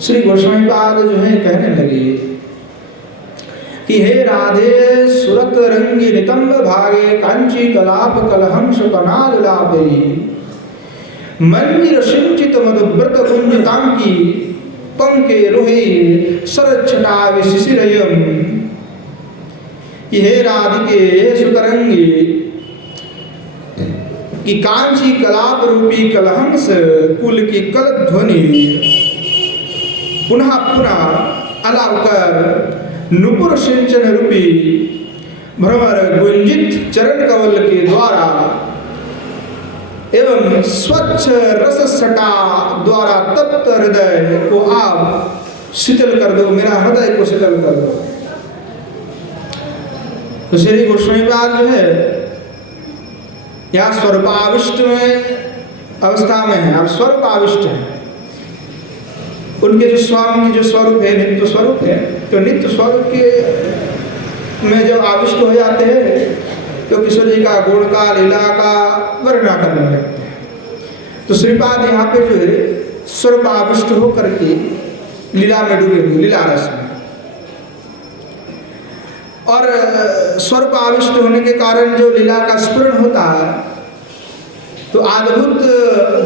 श्री गोस्वामी पाद जो है कहने लगे कि हे राधे सुरत रंगी नितंब भागे कांची कलाप कलहंस कनाललापे मंदिर सिंचित मधुव्रत कुंजितांकी पंके रोहे सरच्छटा विशिशिरयम। कि हे राधिके सुतरंगी कि कांची कलाप रूपी कलहंस कुल की कल ध्वनि पुनः पुनः अलावकर नुपुर सिंचन रूपी भ्रमर गुंजित चरण कवल के द्वारा एवं स्वच्छ रस सटा द्वारा तप्त हृदय को आप शीतल कर दो, मेरा हृदय को शीतल कर दो। तो श्री गोस्वामी पाद जो है यहाँ स्वरूपाविष्ट में अवस्था में है। अब स्वरूपाविष्ट है, उनके जो स्वामी के जो स्वरूप है नित्य स्वरूप है, तो नित्य स्वरूप के में जब आविष्ट हो जाते हैं तो किशोर जी का गुण का लीला का वर्णना करने लगते हैं। तो श्रीपाद यहाँ पे जो है स्वरूपाविष्ट होकर के लीला में डूबे हुए, लीला रस में, और स्वरूपाविष्ट होने के कारण जो लीला का स्फुरण होता है तो अद्भुत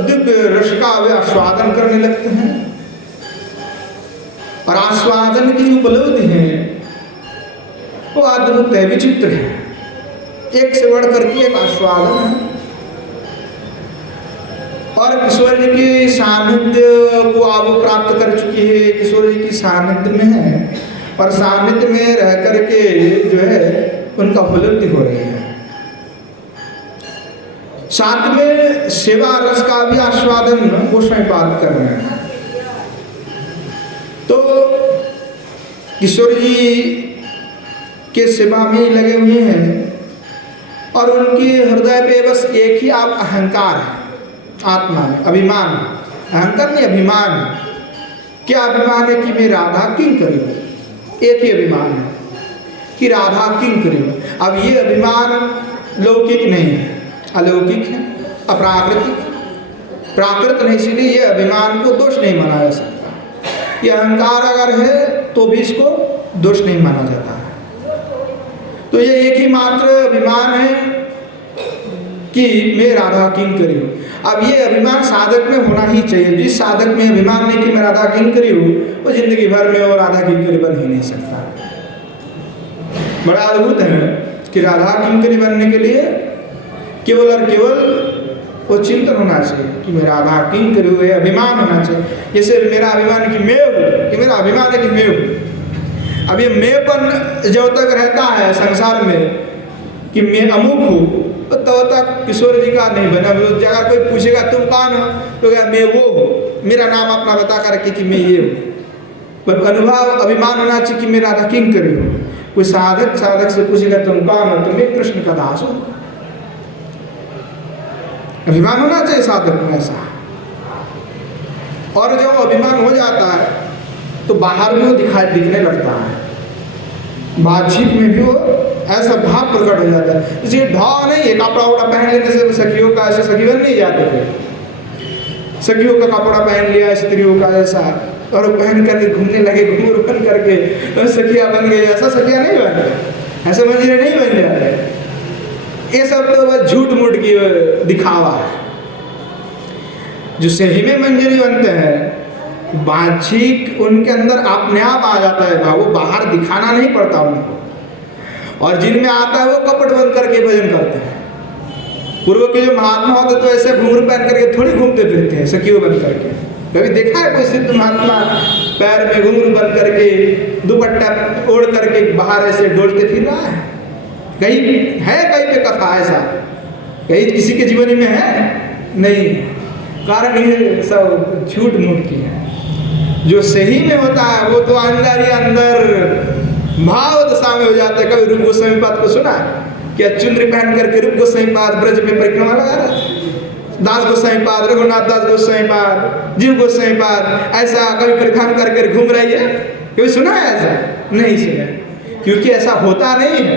दिव्य रस का वे आस्वादन करने लगते हैं। और आस्वादन की उपलब्धि है वो अद्भुत है, विचित्र है, एक से बढ़ करके एक आस्वादन है। और किशोर जी की सानिध्य को आप प्राप्त कर चुकी है, किशोर जी की सानिध्य में है और सानिध्य में रह करके जो है उनका उपलब्धि हो रही है। साथ में सेवा रस का भी आस्वादन गोस्वामी पाद कर रहे हैं। तो किशोर जी के सेवा में ही लगे हुए हैं और उनके हृदय पे बस एक ही आप अहंकार है, आत्मा में अभिमान, अहंकार नहीं अभिमान। क्या अभिमान है कि मैं राधा किंग करी, एक ही अभिमान है कि राधा किंग करी। अब ये अभिमान लौकिक नहीं है, अलौकिक है, अप्राकृतिक, प्राकृत नहीं, इसलिए ये अभिमान को दोष नहीं माना जा सकता। ये अहंकार अगर है तो भी इसको दोष नहीं माना जाता है। तो ये एक ही मात्र अभिमान है कि मैं राधा किंग करी हूँ। अब ये अभिमान साधक में होना ही चाहिए। जिस साधक में अभिमान नहीं कि मैं राधा किंग करी हूँ, वो जिंदगी भर में वो राधा किंग करी बन ही नहीं सकता। बड़ा अद्भुत है कि राधा किंग करी बनने के लिए केवल और केवल वो चिंतन होना चाहिए कि मैं राधा किंग करी हुए, अभिमान होना चाहिए। जैसे मेरा अभिमान है कि मैं हूँ, कि मेरा अभिमान है कि मैं हूँ। अब ये मैंपन जब तक रहता है संसार में कि मैं अमुक हूँ, तो तक किशोर जी का नहीं बना। अगर कोई पूछेगा तुम कौन हो, तो क्या मैं वो हूँ, मेरा नाम अपना बता करके कि मैं ये हूँ। पर अनुभव अभिमान होना चाहिए कि मैं राधा किंग करी हूँ। कोई साधक से पूछेगा तुम कौन हो, तो मैं कृष्ण का दास हूँ। अभिमान होना चाहिए साधक में ऐसा। और जब अभिमान हो जाता है तो बाहर में वो दिखने लगता है, बातचीत में भी वो ऐसा भाव प्रकट हो जाता है। इसलिए भाव नहीं है कपड़ा उपड़ा पहन लेने से सखियों का ऐसे सखी बन नहीं जाते थे। सखियों का कपड़ा पहन लिया स्त्रियों का ऐसा और पहन करके घूमने लगे, घूमर बन करके सखिया बन गई, ऐसा सखिया नहीं बन गए, ऐसे मंजिले नहीं बन जाते। ये सब तो बस झूठ मूठ की दिखावा है। जो सही में मंजिली बनते हैं बातचीत उनके अंदर अपने आप आ जाता है भाव, वो बाहर दिखाना नहीं पड़ता उनको। और जिनमें आता है वो कपट बन करके भजन करते हैं। पूर्व के जो महात्मा होते तो ऐसे घूंघरू पहन करके थोड़ी घूमते फिरते हैं सखियों बन करके। कभी देखा है कोई सिद्ध महात्मा पैर में घुंघरू बन करके दुपट्टा ओढ़ करके बाहर ऐसे डोलते फिर रहा है? कहीं है कहीं पे कथा ऐसा? कहीं किसी के जीवन में है? नहीं। कारण ये सब झूठ मूठ की है। जो सही में होता है वो तो अंदर ही अंदर भाव दशा में हो जाता है। कभी रूप गोस्वामी पाद को सुना क्या? चुंदरी पहन करके रूप गोस्वामी पाद ब्रज में परिक्रमा लगा रहा है। दास गोस्वामी पाद, रघुनाथ दास गोस्वामी पाद, जीव गोस्वामी पाद ऐसा कभी परिक्रमा करके घूम रही है? कभी सुना है ऐसा? नहीं सुना, क्योंकि ऐसा होता नहीं है।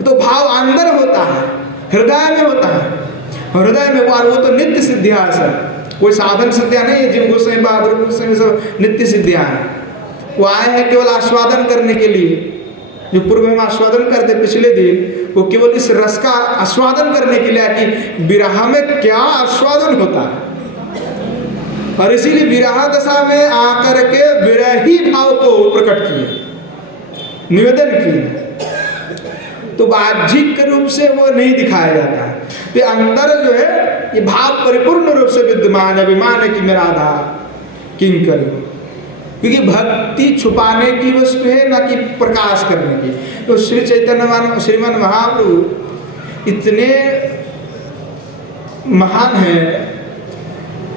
तो भाव अंदर होता है, हृदय में होता है। हृदय में वो तो नित्य सिद्धियां है, कोई साधन सिद्धियां नहीं है। जीव गोस्वामी पाद, रूप गोस्वामी सब नित्य सिद्धियां हैं। वो आए हैं केवल आस्वादन करने के लिए। जो पूर्व में आस्वादन करते पिछले दिन, वो केवल इस रस का आस्वादन करने के लिए कि विरह में क्या आस्वादन होता है। और इसीलिए विरह दशा में आकर के विरही भाव को प्रकट किए, निवेदन किए। तो बाह्यिक के रूप से वो नहीं दिखाया जाता है। तो अंदर जो है ये भाव परिपूर्ण रूप से विद्यमान है। अभिमान की मेरा आधार किंग करो, क्योंकि भक्ति छुपाने की वस्तु है, ना कि प्रकाश करने की। तो श्री चैतन्य श्रीमन महाप्रभु इतने महान है,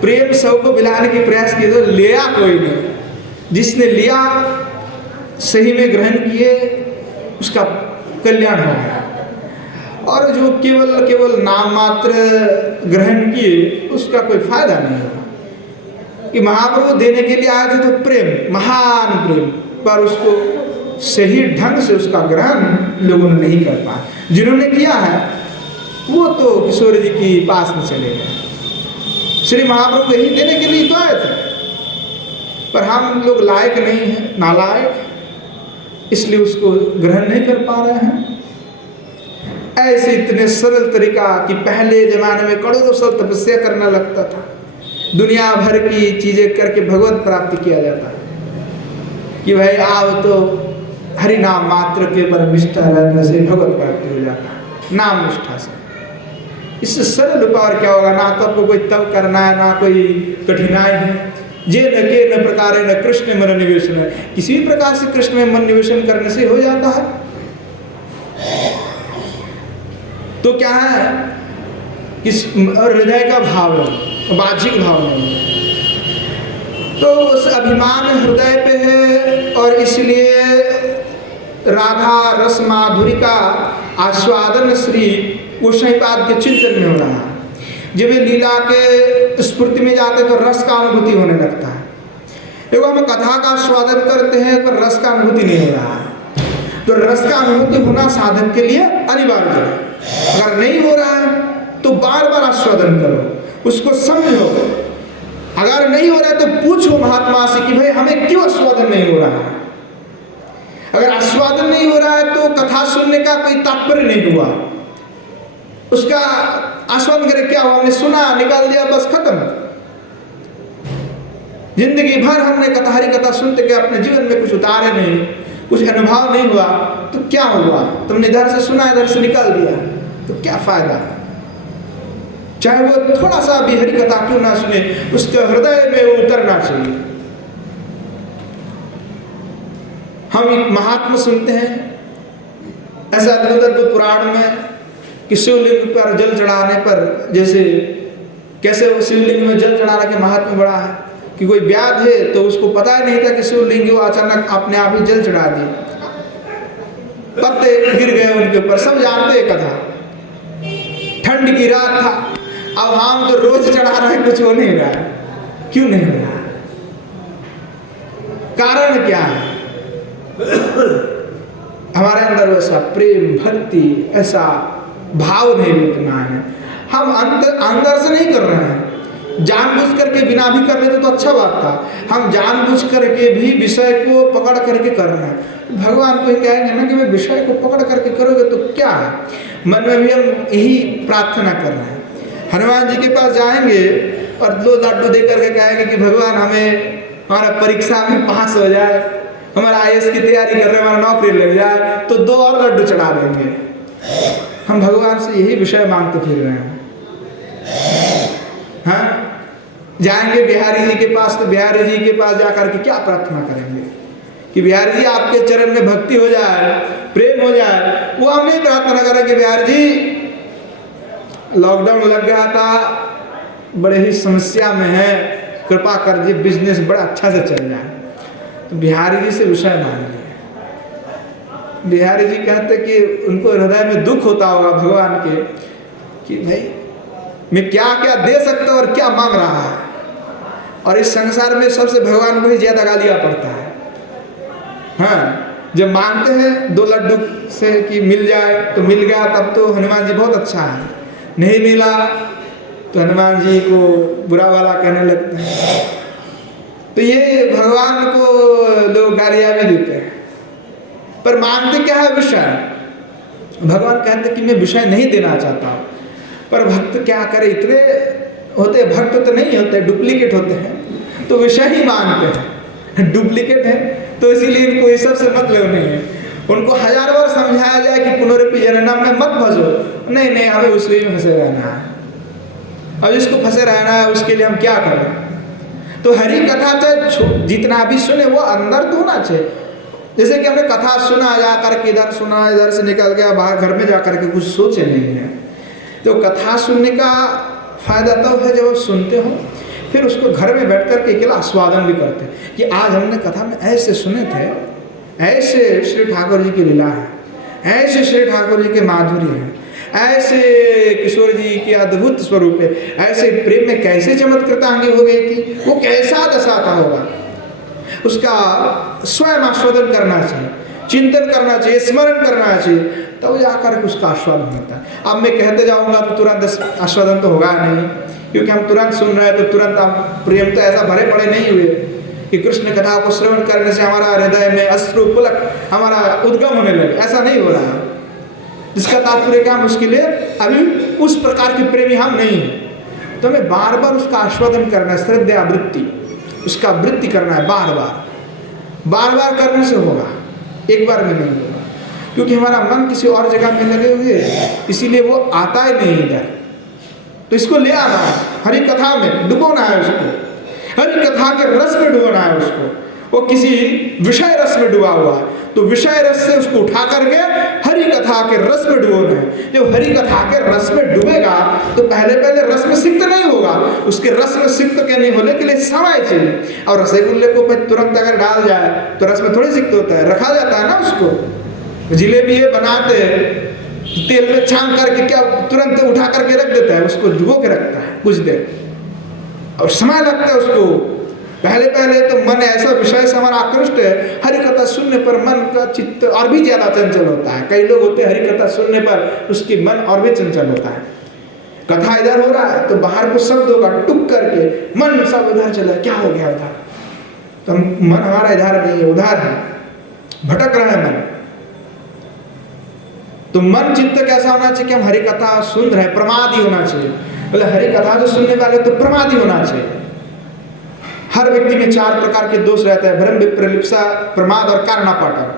प्रेम सबको मिलाने की प्रयास किए तो लिया कोई नहीं। जिसने लिया सही में ग्रहण किए उसका कल्याण हो गया। और जो केवल नाम मात्र ग्रहण किए उसका कोई फायदा नहीं होगा। कि महाप्रभु देने के लिए आए थे तो प्रेम, महान प्रेम, पर उसको सही ढंग से उसका ग्रहण लोगों ने नहीं कर पाया। जिन्होंने किया है वो तो किशोर जी की पास में चले गए। श्री महाप्रभु यही देने के लिए तो आए थे, पर हम लोग लायक नहीं हैं, नालायक, इसलिए उसको ग्रहण नहीं कर पा रहे हैं। ऐसे इतने सरल तरीका कि पहले जमाने में करोड़ों साल तपस्या करना लगता था, दुनिया भर की चीजें करके भगवत प्राप्ति किया जाता है। कि भाई आओ तो हरि नाम मात्र के पर निष्ठा रहने से भगवत प्राप्ति हो जाता है, नाम निष्ठा से। इससे सरल उपाय और क्या होगा? ना तो आपको कोई तप करना है, ना कोई कठिनाई है। जे न के न प्रकार न कृष्ण मन निवेशन है, किसी भी प्रकार से कृष्ण में मन निवेशन करने से हो जाता है। तो क्या है कि हृदय का भाव है, बाह्यिक भाव नहीं है। तो उस अभिमान हृदय पे है, और इसलिए राधा रस माधुरी का आस्वादन श्री गोसाई पाद के चिंतन में हो रहा है। जब ये लीला के स्फूर्ति में जाते तो रस का अनुभूति होने लगता है। देखो हम कथा का आस्वादन करते हैं पर रस का अनुभूति नहीं हो रहा है। तो रस का अनुभूति होना साधक के लिए अनिवार्य है। अगर नहीं हो रहा है तो बार बार आस्वादन करो, उसको समझो। अगर नहीं हो रहा है तो पूछो महात्मा से कि भाई हमें क्यों आस्वादन नहीं हो रहा है। अगर आस्वादन नहीं हो रहा है तो कथा सुनने का कोई तात्पर्य नहीं हुआ। उसका आस्वादन करे क्या हुआ? हमने सुना, निकाल दिया, बस खत्म। जिंदगी भर हमने कथा हरी कथा सुनते के अपने जीवन में कुछ उतारे नहीं, कुछ अनुभव नहीं हुआ, तो क्या हुआ? तुमने इधर से सुना, इधर से निकाल दिया, तो क्या फायदा? चाहे वो थोड़ा सा भी हरी कथा क्यों ना सुने, उसके हृदय में वो उतरना चाहिए। हम एक महात्मा सुनते हैं ऐसा अद्भुत पुराण में कि शिवलिंग पर जल चढ़ाने पर, जैसे कैसे वो शिवलिंग में जल चढ़ाने के महात्मा बड़ा है कि कोई व्याध है तो उसको पता ही नहीं था कि शिवलिंग वो अचानक अपने आप ही जल चढ़ा दिए, पत्ते गिर गए उनके ऊपर। सब जानते हैं कथा। ठंड की रात था, अब हम तो रोज चढ़ा रहे हैं, कुछ हो नहीं रहा है। क्यों नहीं हो रहा? कारण क्या है? हमारे अंदर वैसा प्रेम, भक्ति, ऐसा भाव नहीं उतना है। हम अंदर से नहीं कर रहे हैं, जानबूझ करके बिना भी कर लेते तो अच्छा बात था। हम जानबूझ करके भी विषय को पकड़ करके कर रहे हैं। भगवान को कहेंगे ना कि मैं विषय को पकड़ करके करोगे तो क्या है? मन में भी हम यही प्रार्थना कर रहे हैं। हनुमान जी के पास जाएंगे और 2 लड्डू दे करके कहेंगे कि भगवान हमें हमारा परीक्षा में पास हो जाए, हमारा IAS की तैयारी कर रहे हैं, हमारा नौकरी लग जाए, तो 2 और लड्डू चढ़ा देंगे। हम भगवान से यही विषय मांगते फिर रहे हैं। हाँ, जाएंगे बिहारी जी के पास तो बिहारी जी के पास जाकर के क्या प्रार्थना करेंगे कि बिहारी जी आपके चरण में भक्ति हो जाए, प्रेम हो जाए। वो हम नहीं प्रार्थना करें कि बिहारी जी लॉकडाउन लग गया था, बड़े ही समस्या में है, कृपा कर दीजिए बिजनेस बड़ा अच्छा से चल जाए। तो बिहारी जी से विषय मांग लिया। बिहारी जी कहते कि उनको हृदय में दुख होता होगा भगवान के कि भाई मैं क्या क्या दे सकता हूँ और क्या मांग रहा है। और इस संसार में सबसे भगवान को ही ज्यादा गालियाँ पड़ता है। हाँ, जब मांगते हैं 2 लड्डू से कि मिल जाए तो मिल गया, तब तो हनुमान जी बहुत अच्छा है। नहीं मिला तो हनुमान जी को बुरा वाला कहने लगते हैं। तो ये भगवान को लोग गालियाँ भी देते हैं, पर मांगते क्या है? विषय। भगवान कहते कि मैं विषय नहीं देना चाहता हूँ, पर भक्त क्या करे, इतने होते भक्त तो नहीं होते, डुप्लीकेट होते हैं, तो विषय ही मांगते हैं। डुप्लीकेट है तो इसीलिए इनको ये सब से मतलब नहीं है। उनको 1000 बार समझाया जाए कि पुनरुपि जननम में मत फंसो, नहीं हमें उसी में फंसे रहना है। अब जिसको फंसे रहना है उसके लिए हम क्या करें? तो हरि कथा चाहे जितना भी सुने वो अंदर तो होना चाहिए। जैसे कि हमने कथा सुना, जाकर के इधर सुना, इधर से निकल गया, बाहर घर में जाकर के कुछ सोचे नहीं है। तो कथा सुनने का फायदा तब है जब आप सुनते हो, फिर उसको घर में बैठ कर के अकेला आस्वादन भी करते हैं कि आज हमने कथा में ऐसे सुने थे, ऐसे श्री ठाकुर जी की लीला है, ऐसे श्री ठाकुर जी के माधुर्य है, ऐसे किशोर जी के अद्भुत स्वरूप है, ऐसे प्रेम में कैसे चमत्कृतांगी हो गई थी, वो कैसा दशा था होगा। उसका स्वयं आस्वादन करना चाहिए, चिंतन करना चाहिए, स्मरण करना चाहिए, तब जाकर उसका आस्वादन होता है। अब मैं कहते जाऊंगा तो तुरंत आस्वादन तो होगा नहीं, क्योंकि हम तुरंत सुन रहे हैं तो तुरंत हम प्रेम तो ऐसा भरे पड़े नहीं हुए कि कृष्ण कथा को श्रवण करने से हमारा हृदय में अश्रु पुलक हमारा उद्गम होने लगे, ऐसा नहीं हो रहा है। जिसका तात्पर्य क्या, हम उसके लिए अभी उस प्रकार के प्रेमी हम नहीं हैं। तो हमें बार बार उसका आस्वादन करना है, श्रद्धा वृत्ति, उसका वृत्ति करना है, बार बार करने से होगा, एक बार में नहीं होगा, क्योंकि हमारा मन किसी और जगह में लगे हुए, इसीलिए वो आता ही नहीं इधर। तो इसको ले आना है, हरि कथा में डुबोना है उसको, हरि कथा के रस में डुबोना है उसको। वो किसी विषय रस में डूबा हुआ है, तो विषय रस से उसको उठा करके हरि कथा के रस में डुबोना है। जब हरि कथा के रस में डूबेगा तो पहले रस में सिक्त नहीं होगा, उसके रस में सिक्त के नहीं होने के लिए समय चाहिए। और रसगुल्ले को तुरंत अगर डाल जाए तो रस में थोड़ी सिक्त होता है, रखा जाता है ना उसको। जिलेबी ये बनाते तेल में छान करके क्या तुरंत उठा करके रख देता है, उसको डुबो के रखता है कुछ देर, और समय लगता है उसको। पहले तो मन ऐसा विषय से हमारा आकृष्ट है, हरि कथा सुनने पर मन का चित्त और भी ज्यादा चंचल होता है। कई लोग होते हैं हरि कथा सुनने पर उसकी मन और भी चंचल होता है। कथा इधर हो रहा है तो बाहर को शब्द होगा, टुक करके मन सब उधर चला, क्या हो गया उधर, तो मन हमारा इधर नहीं है, उधर है, भटक रहा है मन। तो मन चित्त कैसा होना चाहिए कि हम हरि कथा सुन रहे हैं, प्रमादी होना चाहिए। बोले हरि कथा जो सुनने वाले तो प्रमादी होना चाहिए। हर व्यक्ति में 4 प्रकार के दोष रहते हैं, भ्रम, विप्रलिप्सा, प्रमाद और कारणापाटन।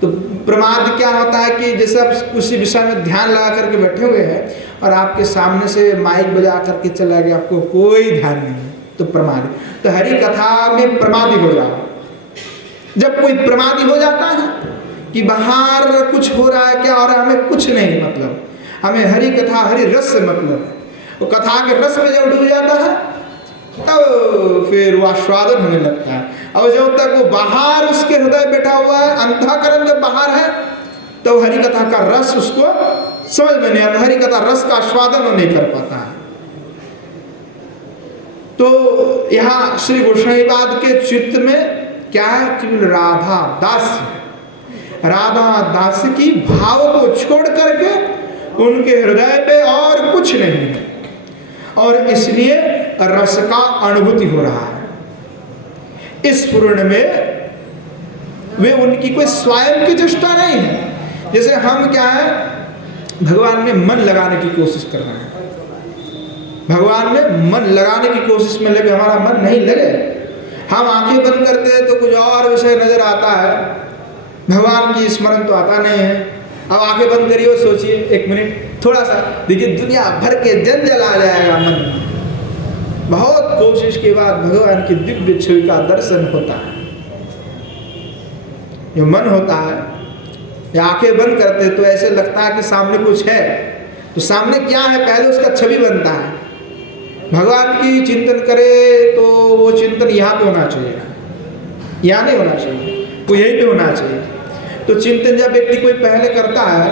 तो प्रमाद क्या होता है कि जैसे आप उसी विषय में ध्यान लगा करके बैठे हुए हैं और आपके सामने से माइक बजा करके चला गया, आपको कोई ध्यान नहीं है, तो प्रमाद। तो हरि कथा में प्रमादी हो जाओ। जब कोई प्रमादी हो जाता है कि बाहर कुछ हो रहा है, क्या हो रहा है, हमें कुछ नहीं मतलब, हमें हरि कथा हरि रस से मतलब है। वो कथा के रस में जब डूब जाता है तब फिर वो आस्वादन होने लगता है। और जब तक वो बाहर उसके हृदय बैठा हुआ है, अंतःकरण जब बाहर है, तो हरि कथा का रस उसको समझ में नहीं आता, हरि कथा रस का आस्वादन वो नहीं कर पाता है। तो यहाँ श्री गोसाईवाद के चित्त में क्या है? केवल राधा दास, राधा दास की भाव को छोड़ करके उनके हृदय पे और कुछ नहीं है, और इसलिए रस का अनुभूति हो रहा है। इस पूर्ण में वे उनकी कोई स्वयं की चेष्टा नहीं है। जैसे हम क्या है, भगवान में मन लगाने की कोशिश कर रहे हैं, भगवान में मन लगाने की कोशिश में लगे, हमारा मन नहीं लगे, हम आंखें बंद करते हैं तो कुछ और विषय नजर आता है, भगवान की स्मरण तो आता नहीं है। अब आंखें बंद करिए और सोचिए 1 मिनट, थोड़ा सा देखिए, दुनिया भर के जंजल आ जाएगा मन में। बहुत कोशिश के बाद भगवान की दिव्य छवि का दर्शन होता है। जो मन होता है, या आंखें बंद करते तो ऐसे लगता है कि सामने कुछ है, तो सामने क्या है पहले उसका छवि बनता है। भगवान की चिंतन करे तो वो चिंतन यहाँ पे होना चाहिए, यहाँ नहीं होना चाहिए, वो यहीं पे होना चाहिए। तो चिंतन जब व्यक्ति कोई पहले करता है,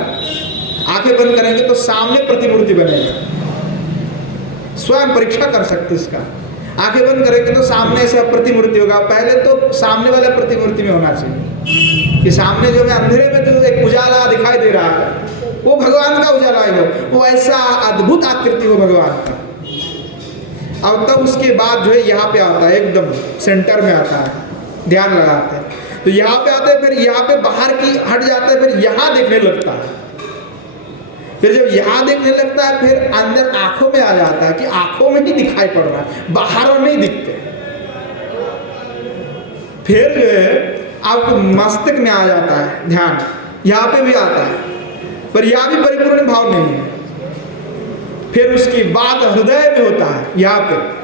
आंखें बंद करेंगे तो सामने प्रतिमूर्ति बनेगा। स्वयं परीक्षा कर सकते इसका, आंखें बंद करेंगे तो सामने से प्रतिमूर्ति होगा। पहले तो सामने वाले प्रतिमूर्ति में होना चाहिए कि सामने जो है अंधेरे में जो एक उजाला दिखाई दे रहा है, वो भगवान का उजाला है, वो ऐसा अद्भुत आकृति हो भगवान का। और तब उसके बाद जो है यहाँ पे आता है, एकदम सेंटर में आता है, ध्यान लगाते हैं तो यहाँ पे आते हैं, फिर यहाँ पे बाहर की हट जाता है, फिर यहाँ देखने लगता है, फिर जब यहाँ देखने लगता है फिर अंदर आंखों में आ जाता है कि आंखों में ही दिखाई पड़ रहा है, बाहर नहीं दिखते। फिर जो है आपको मस्तिष्क में आ जाता है ध्यान, यहाँ पे भी आता है, पर यहाँ भी परिपूर्ण भाव नहीं है। फिर उसकी बात हृदय में होता है, यहाँ पे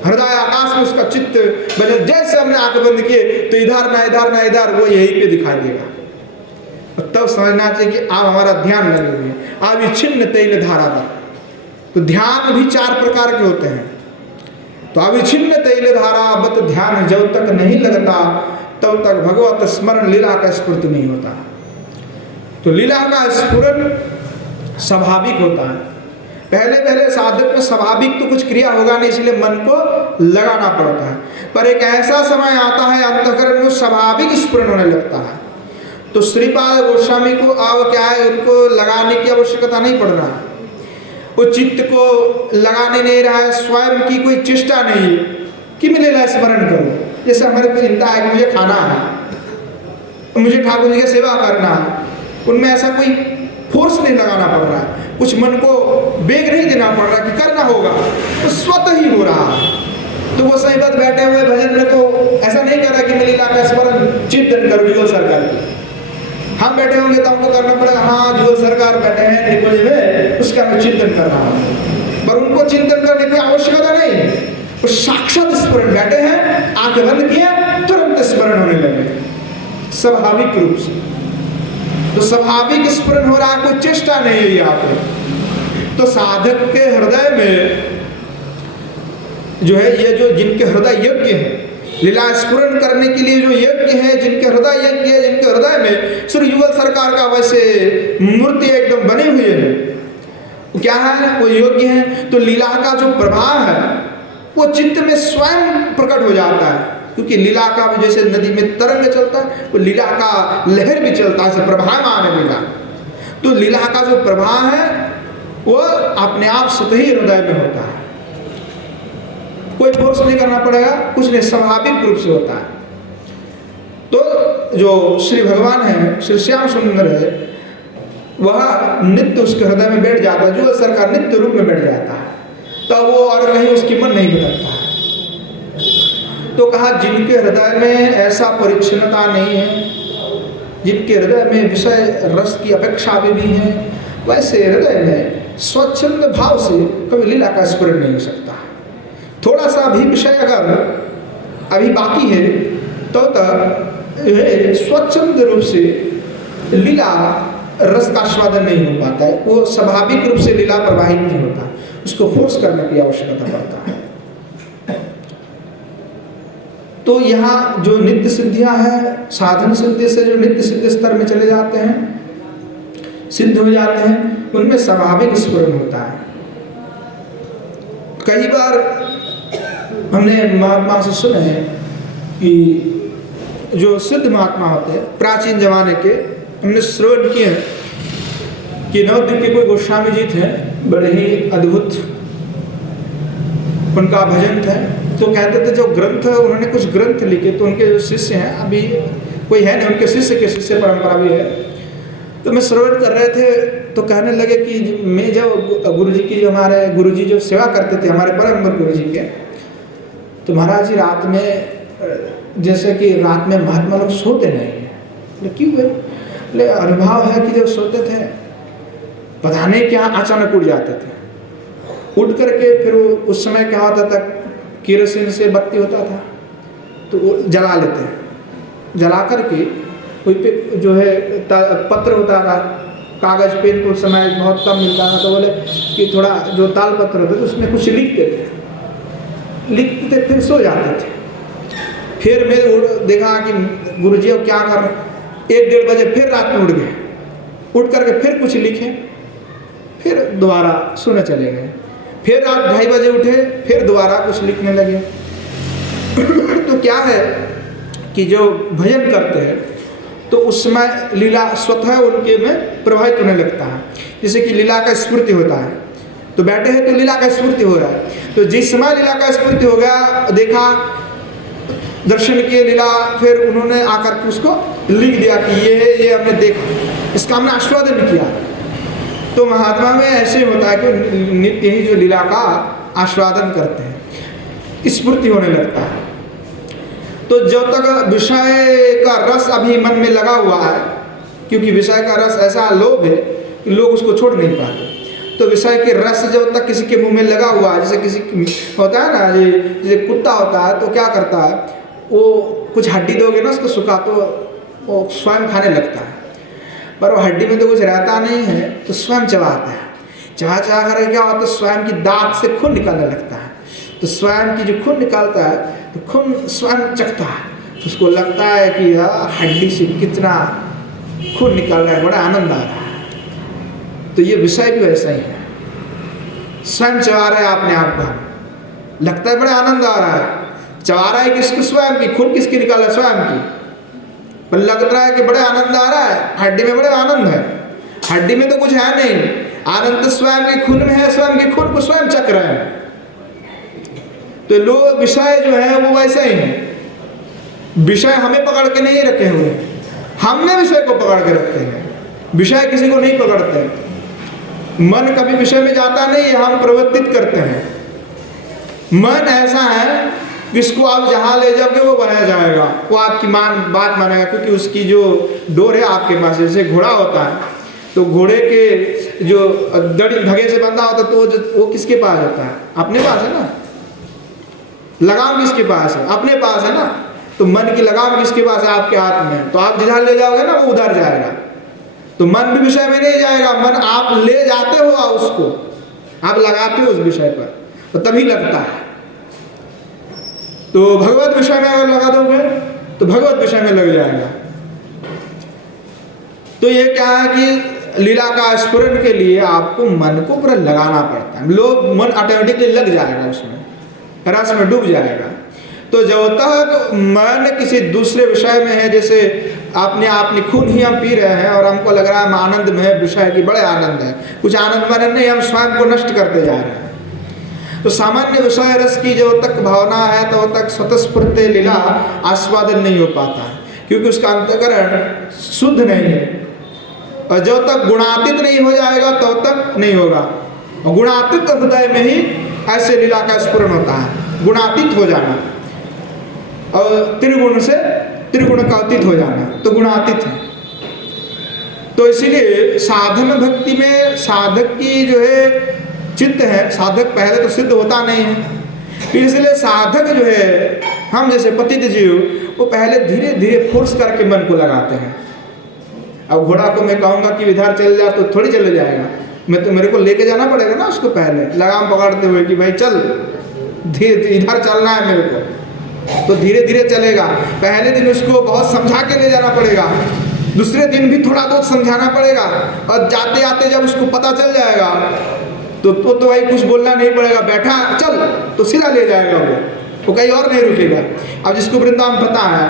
हृदय आकाश में उसका चित्त बजे। जैसे हमने आंख बंद किए तो इधर ना इधर ना इधर, वो यहीं पे दिखाई देगा। और तब समझना चाहिए कि अब हमारा ध्यान लगे हुए, अविच्छिन्न तैल धारा पर। तो ध्यान भी 4 प्रकार के होते हैं। तो अविच्छिन्न तैल धारा बत ध्यान जब तक नहीं लगता तब तक भगवत स्मरण लीला का स्फुर्त नहीं होता। तो लीला का स्फुरन स्वाभाविक होता है। पहले पहले साधक में स्वाभाविक तो कुछ क्रिया होगा नहीं, इसलिए मन को लगाना पड़ता है। पर एक ऐसा समय आता है अंतःकरण में स्वाभाविक स्फुरन होने लगता है। तो श्रीपाद गोस्वामी को अब क्या है, उनको लगाने की आवश्यकता नहीं पड़ रहा है, वो चित्त को लगाने नहीं रहा है, स्वयं की कोई चेष्टा नहीं है कि मैं लीला स्मरण करूँ। जैसे हमारे को चिंता है कि मुझे खाना है, मुझे ठाकुर जी की सेवा करना है, उनमें ऐसा कोई फोर्स नहीं लगाना पड़ रहा है, कुछ मन को वेग नहीं देना पड़ रहा कि करना होगा, तो स्वतः ही हो रहा है। तो वो सही बात बैठे हुए भजन में तो ऐसा नहीं कर रहा कि मैं लीला का स्मरण चिंतन करूँ जुगल सरकार की। हम बैठे होंगे तो हमको करना पड़ेगा, हाँ जुगल सरकार बैठे हैं निकुंज में, उसका मैं चिंतन कर रहा हूँ। पर उनको चिंतन करने की आवश्यकता नहीं है, वो साक्षात स्मरण बैठे हैं, आंखें बंद किए तुरंत स्मरण होने लगे स्वाभाविक रूप से। तो स्वाभाविक स्मरण हो रहा है, कोई चेष्टा नहीं है यहाँ पे। तो साधक के हृदय में जो है, ये जो जिनके हृदय यज्ञ है, लीला स्फुरन करने के लिए जो यज्ञ है, जिनके हृदय यज्ञ है, जिनके हृदय में श्री युगल सरकार का वैसे मूर्ति एकदम बनी हुई है, क्या है वो योग्य है। तो लीला का जो प्रभाव है वो चित्त में स्वयं प्रकट हो जाता है, क्योंकि लीला का भी जैसे नदी में तरंग चलता है, वो लीला का लहर भी चलता है, प्रभावमान है लीला। तो लीला का जो प्रभाव है वो अपने आप स्वतः ही हृदय में होता है, कोई फोर्स नहीं करना पड़ेगा, कुछ नहीं, स्वाभाविक रूप से होता है। तो जो श्री भगवान है, श्री श्याम सुंदर है, वह नित्य उसके हृदय में बैठ जाता है, जो सरकार नित्य रूप में बैठ जाता है, तो वो और कहीं उसकी मन नहीं भटकता है। तो कहा जिनके हृदय में ऐसा परिच्छिन्नता नहीं है, जिनके हृदय में विषय रस की अपेक्षा भी है, वैसे हृदय में स्वच्छंद भाव से कभी लीला का स्मरण नहीं हो सकता। थोड़ा सा भी विषय अगर अभी बाकी है तो स्वच्छंद रूप से लीला रस का आस्वादन नहीं हो पाता है, वो स्वाभाविक रूप से लीला प्रवाहित नहीं होता, उसको फोर्स करने की आवश्यकता पड़ता है। तो यहाँ जो नित्य सिद्धियाँ हैं, साधन सिद्धि से जो नित्य सिद्धि स्तर में चले जाते हैं, सिद्ध हो जाते हैं, उनमें स्वाभाविक स्फुरन होता है। कई बार हमने महात्मा से सुना है कि जो सिद्ध महात्मा होते हैं प्राचीन जमाने के, हमने श्रवण किए हैं कि नवद्वीप के कोई गोस्वामी जी थे, बड़े ही अद्भुत उनका भजन था। तो कहते थे जो ग्रंथ, उन्होंने कुछ ग्रंथ लिखे, तो उनके जो शिष्य हैं, अभी कोई है नहीं, उनके शिष्य के शिष्य परंपरा भी है। तो मैं श्रवण कर रहे थे तो कहने लगे कि मैं जब गुरु जी की, हमारे गुरु जी जो सेवा करते थे हमारे परम गुरु जी के, तो महाराज जी रात में, जैसे कि रात में महात्मा लोग सोते नहीं है। क्यों है? बोले अनुभव है कि जब सोते थे पता नहीं क्या अचानक उठ जाते थे, उठ करके फिर उस समय क्या होता था, केरोसिन से बत्ती होता था तो वो जला लेते हैं, जला करके कोई पे जो है पत्र होता था, कागज पेन तो उस समय बहुत कम मिलता था, तो बोले कि थोड़ा जो ताल पत्र होता था उसमें कुछ लिखते थे, फिर सो जाते थे। फिर मैं देखा कि गुरुजी अब क्या कर रहे, 1-1:30 बजे फिर रात में उठ गए, उठ करके फिर कुछ लिखे, फिर दोबारा सोने चले गए, फिर रात 2:30 बजे उठे, फिर दोबारा कुछ लिखने लगे। तो क्या है कि जो भजन करते हैं तो उस समय लीला स्वतः उनके में प्रभावित होने लगता है, जैसे कि लीला का स्फूर्ति होता है। तो बैठे हैं तो लीला का स्फूर्ति हो रहा है, तो जिस समय लीला का स्फूर्ति हो गया, देखा दर्शन किए लीला, फिर उन्होंने आकर के उसको लिख दिया कि ये हमने देखा, इसका हमने आस्वादन किया। तो महात्मा में ऐसे होता है कि नित्य ही जो लीला का आस्वादन करते हैं, स्फूर्ति होने लगता है। तो जब तक विषय का रस अभी मन में लगा हुआ है, क्योंकि विषय का रस ऐसा लोभ है कि लोग उसको छोड़ नहीं पाते, तो विषय के रस जब तक किसी के मुंह में लगा हुआ है, जैसे किसी होता है ना, जैसे कुत्ता होता है तो क्या करता है, वो कुछ हड्डी दोगे ना उसको सुखा तो वो स्वयं खाने लगता है, पर वो हड्डी में तो कुछ रहता नहीं है, तो स्वयं चबाता है, चबा कर क्या होता है, स्वयं की दांत से खून निकलने लगता है। तो स्वयं की जो खून निकालता है तो खून स्वयं चखता है, उसको लगता है कि हड्डी से कितना खून निकल रहा है, बड़ा आनंद आ रहा है। तो ये विषय भी वैसा ही है, स्वयं चबा रहा है अपने आप का, लगता है बड़ा आनंद आ रहा है, चबा रहा है किसको, स्वयं की खून किसकी निकाला, स्वयं की, पर लग रहा है कि बड़े आनंद आ रहा है, हड्डी में बड़े आनंद है, हड्डी में तो कुछ है नहीं, आनंद तो स्वयं के खून में है, स्वयं के खून को स्वयं चख रहे हैं। तो लोग विषय जो है वो वैसे ही है, विषय हमें पकड़ के नहीं रखे हुए, हमने विषय को पकड़ के रखे हैं, विषय किसी को नहीं पकड़ते। मन कभी विषय में जाता नहीं है, हम प्रवर्तित करते हैं। मन ऐसा है जिसको आप जहाँ ले जाओगे वो बनाया जाएगा, वो आपकी बात मानेगा, क्योंकि उसकी जो डोर है आपके पास, जैसे घोड़ा होता है तो घोड़े के जो दड़ी धगे से बंधा होता है तो वो किसके पास होता है, अपने पास है ना, लगाम किसके पास है, अपने पास है ना। तो मन की लगाम किसके पास है, आपके हाथ में, तो आप जिधर ले जाओगे ना वो उधर जाएगा। तो मन भी विषय में नहीं जाएगा, मन आप ले जाते हो उसको, आप लगाते हो उस विषय पर, तो तभी लगता है। तो भगवत विषय में अगर लगा दोगे तो भगवत विषय में लग जाएगा। तो ये क्या है कि लीला का स्फुरन के लिए आपको मन को पूरा लगाना पड़ता है, लोग मन ऑटोमेटिकली लग जाएगा, उसमें रस में डूब जाएगा। तो जब तक मन किसी दूसरे विषय में है, जैसे आपने खून ही हम पी रहे हैं और हमको लग रहा है हम आनंद में है, विषय की बड़े आनंद है, कुछ आनंद में नहीं, हम स्वयं को नष्ट करते जा रहे हैं। तो सामान्य विषय रस की जब तक भावना है तब तक स्वतःस्फूर्त लीला आस्वादन नहीं हो पाता, क्योंकि उसका अंतःकरण शुद्ध नहीं है। और जब तक गुणातीत नहीं हो जाएगा तब तक नहीं होगा। और गुणातीत हृदय में ही ऐसे लीला का स्फुरन होता है, गुणातीत हो जाना, और त्रिगुण से त्रिगुण का अतीत हो जाना, तो गुणातीत है। तो इसीलिए साधन भक्ति में साधक की जो है चित्त है, साधक पहले तो सिद्ध होता नहीं है, फिर इसलिए साधक जो है, हम जैसे पतित जीव, वो पहले धीरे धीरे फोर्स करके मन को लगाते हैं। अब घोड़ा को मैं कहूँगा कि इधर चल जा तो थोड़ी चले जाएगा, मैं तो मेरे को लेके जाना पड़ेगा ना उसको, पहले लगाम पकड़ते हुए कि भाई चल, धीरे इधर चलना है मेरे को, तो धीरे धीरे चलेगा। पहले दिन उसको बहुत समझा के ले जाना पड़ेगा, दूसरे दिन भी थोड़ा बहुत समझाना पड़ेगा, और जाते आते जब उसको पता चल जाएगा तो भाई कुछ बोलना नहीं पड़ेगा, बैठा चल तो सीधा ले जाएगा वो कहीं और नहीं रुकेगा। अब जिसको वृंदावन पता है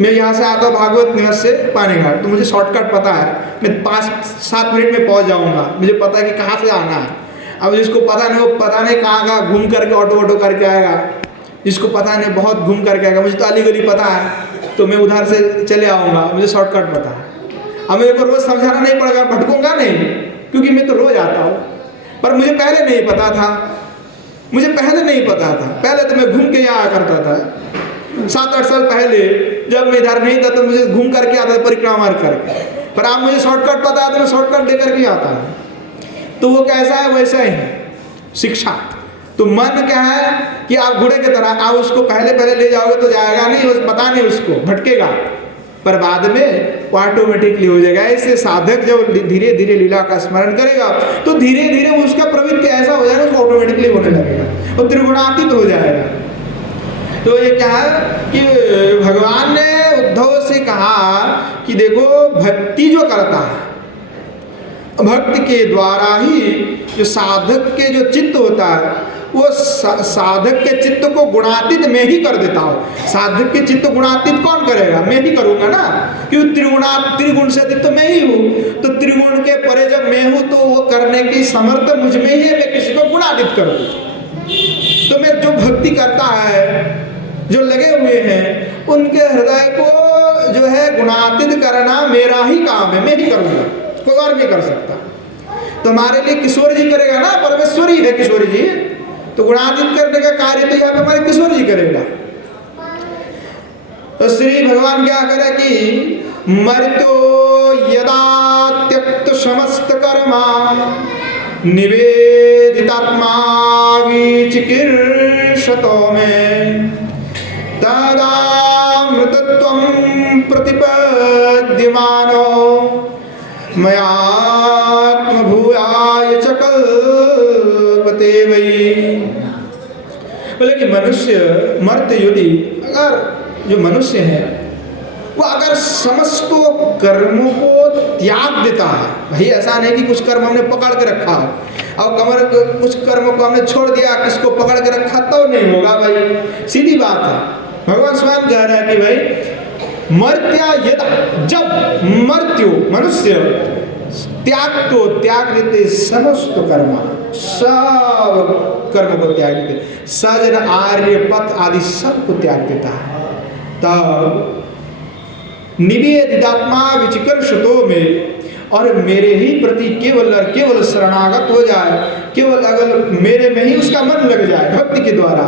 मैं यहाँ से आता हूँ भागवत निवास से पानी घाट, तो मुझे शॉर्टकट पता है, मैं 5-7 मिनट में पहुँच जाऊँगा, मुझे पता है कि कहाँ से आना है। अब जिसको पता नहीं, वो पता नहीं कहाँ घूम करके ऑटो करके आएगा, जिसको पता नहीं बहुत घूम करके आएगा। मुझे तो अली गली पता है, तो मैं उधर से चले आऊँगा, मुझे शॉर्टकट पता है। अब मेरे को रोज़ समझाना नहीं पड़ेगा, भटकूंगा नहीं, क्योंकि मैं तो रोज़ आता हूँ। पर मुझे पहले नहीं पता था, पहले तो मैं घूम के यहाँ आया करता था। 7-8 साल पहले जब मैं इधर नहीं था तो मुझे घूम करके आता था, परिक्रमा मार करके। पर अब मुझे शॉर्टकट पता है तो मैं शॉर्टकट दे करके आता हूँ। तो वो कैसा है वैसा ही है शिक्षा। तो मन क्या है कि आप घोड़े की तरह, आप उसको पहले ले जाओगे तो जाएगा नहीं, पता नहीं, उसको भटकेगा, पर बाद में वो ऑटोमेटिकली हो जाएगा। ऐसे साधक जब धीरे धीरे लीला का स्मरण करेगा तो धीरे धीरे उसका प्रवृत्ति ऐसा हो जाएगा, उसको ऑटोमेटिकली होने लगेगा, वो त्रिगुणातीत हो जाएगा। तो ये क्या है कि भगवान ने उद्धव से कहा कि देखो, भक्ति जो करता है, भक्ति के द्वारा ही जो साधक के जो चित्त होता है, वो साधक के चित्त को गुणातीत मैं ही कर देता हूँ। साधक के चित्त गुणातीत कौन करेगा? मैं ही करूँगा ना, क्योंकि त्रिगुण से अधिक तो मैं ही हूँ। तो त्रिगुण के परे जब मैं हूँ तो वो करने की समर्थ मुझ में ही है, मैं किसी को गुणातीत कर दूँ। तो मैं जो भक्ति करता है, जो लगे हुए हैं, उनके हृदय को जो है गुणातीत करना मेरा ही काम है, मैं ही करूँगा, कोई और नहीं कर सकता। तो हमारे लिए किशोर जी करेगा ना, परमेश्वर ही है किशोर जी, तो गुणातीत करने का कार्य तो यहाँ पे हमारे किशोर जी करेगा। तो श्री भगवान क्या करे कि मर्त्यो यदा त्यक्त समस्त कर्मा निवेदितात्मा विचिकीर्षतो में तदा मृतत्वं प्रतिपद्यमानो मयात्म भूयाय च कल्पते वै। बोले कि मनुष्य मर्त्य यदि, अगर जो मनुष्य है वो अगर समस्त कर्मों को त्याग देता है, भाई ऐसा नहीं कि कुछ कर्म हमने पकड़ के रखा है और कुछ कर्मों को हमने छोड़ दिया, किसको पकड़ के रखा तो नहीं होगा भाई, सीधी बात है। भगवान स्वयं कह रहा है कि भाई मर्त्या यदा, जब मर्त्यो मनुष्य त्याग देते समस्त कर्म, सब कर्म को त्याग देते, सजन आर्य पथ आदि सब को त्याग देता है, तब निवेदितात्मा विचिकीर्षतो में, और मेरे ही प्रति केवल शरणागत हो जाए, केवल अगर मेरे में ही उसका मन लग जाए भक्ति के द्वारा,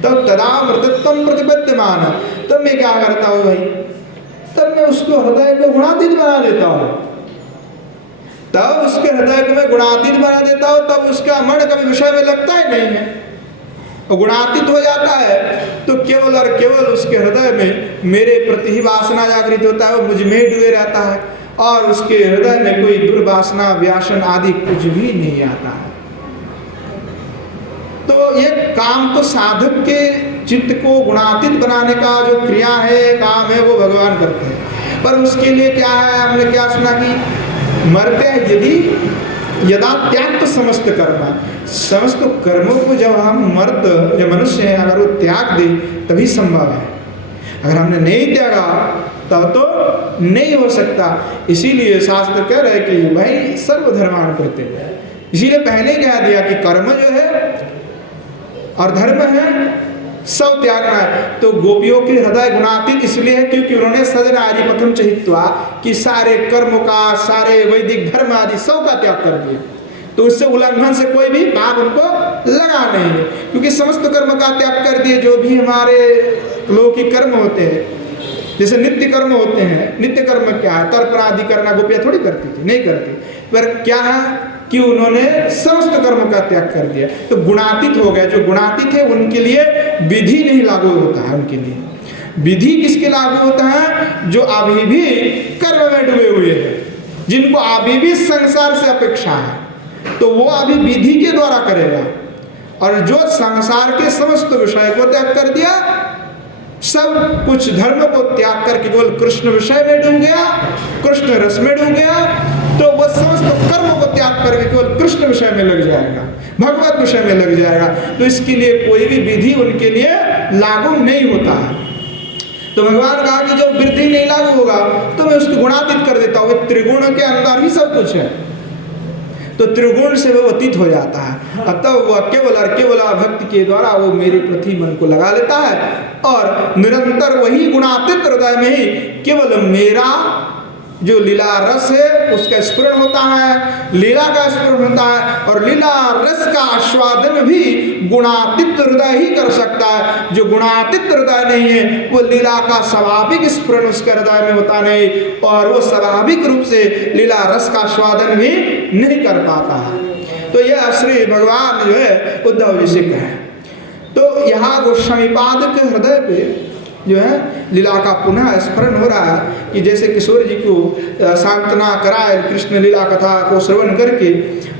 तब तदा मृतत्वं प्रतिपद्यमान, तब मैं क्या करता हूँ भाई, तब मैं उसको हृदय को गुणातीत बना देता हूँ, तब उसके हृदय को मैं गुणातीत बना देता हूँ, तब उसका मन कभी विषय में लगता ही नहीं है, और गुणातीत हो जाता है तो केवल और केवल उसके हृदय में मेरे प्रति ही वासना जागृत होता है, वो मुझ में डूबे रहता है, और उसके हृदय में कोई दुर्वासना व्यासन आदि कुछ भी नहीं आता है। तो ये काम तो साधक के चित्त को गुणातीत बनाने का जो क्रिया है, काम है, वो भगवान करते हैं। पर उसके लिए क्या है, हमने क्या सुना कि मर्त्य यदि यदा त्याग तो समस्त कर्म, समस्त कर्मों को जब हम मर्द जो मनुष्य हैं अगर वो त्याग दे तभी संभव है, अगर हमने नहीं त्यागा तब तो नहीं हो सकता। इसीलिए शास्त्र कह रहे कि भाई सर्वधर्मान प्रत्यय, इसीलिए पहले कह दिया कि कर्म जो है और धर्म है सब त्यागना है। तो गोपियों के हृदय गुणातीत इसलिए है क्योंकि उन्होंने सजना आदि प्रथम चहित्वा कि सारे कर्म का, सारे वैदिक धर्म आदि सब का त्याग कर दिए, तो उससे उल्लंघन से कोई भी पाप उनको लगा नहीं है, क्योंकि समस्त कर्म का त्याग कर दिए। जो भी हमारे लौकिक कर्म होते हैं, जैसे नित्य कर्म होते हैं, नित्य कर्म क्या है, तर्पण आदि करना गोपियाँ थोड़ी करती थी, नहीं करती, पर क्या है कि उन्होंने समस्त कर्म का त्याग कर दिया, तो गुणातीत हो गए। जो गुणातीत है उनके लिए विधि नहीं लागू होता है, उनके लिए विधि किसके लागू होता है, जो अभी भी कर्म में डूबे हुए हैं, जिनको अभी भी संसार से अपेक्षा है, तो वो अभी विधि के द्वारा करेगा। और जो संसार के समस्त विषय को त्याग कर दिया, सब कुछ धर्म को त्याग करके केवल कृष्ण विषय में डूब गया, कृष्ण रस में डूब गया, तो वह समस्त कर्म को त्याग करके केवल कृष्ण विषय में लग जाएगा, भगवत विषय में लग जाएगा। तो इसके लिए कोई भी विधि उनके लिए लागू नहीं होता है। तो भगवान कहा कि जो वृद्धि नहीं लागू होगा तो मैं उसको गुणातीत कर देता हूँ। त्रिगुण के अंदर ही सब कुछ है, तो त्रिगुण से वो अतीत हो जाता है। अतः वह केवल और केवल भक्ति के द्वारा वो मेरे प्रति मन को लगा लेता है और निरंतर वही गुणातीत हृदय में ही केवल मेरा जो लीला रस है उसका स्मरण होता है, लीला का स्मरण होता है। और लीला रस का आस्वादन भी गुणातीत हृदय ही कर सकता है। जो गुणातीत हृदय नहीं है वो लीला का स्वाभाविक स्मरण उसके हृदय में होता नहीं, और वो स्वाभाविक रूप से लीला रस का आस्वादन भी नहीं कर पाता है। तो यह श्री भगवान जो है उद्धव जी से कहे। तो यहाँ गोस्वामीपाद के हृदय पे जो है लीला का पुनः स्मरण हो रहा है कि जैसे किशोर जी को सांत्वना कराए कृष्ण लीला कथा को श्रवण करके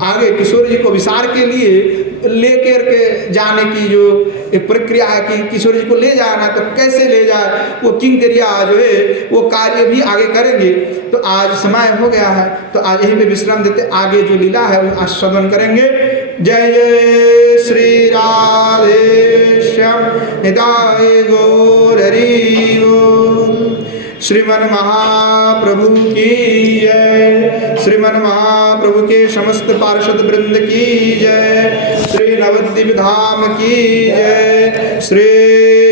आगे किशोर जी को विसार के लिए लेकर के जाने की जो एक प्रक्रिया है कि किशोर जी को ले जाना, तो कैसे ले जाए वो किंकरिया जो है वो कार्य भी आगे करेंगे। तो आज समय हो गया है तो आज यहीं पे विश्राम देते, आगे जो लीला है वो आस्वादन करेंगे। जय जय श्री राधे श्याम निताय गौर हरि बोल। श्रीमन महाप्रभु की जय, श्रीमन महाप्रभु के समस्त पार्षद वृंद की जय, श्री नवद्वीप धाम की जय, श्री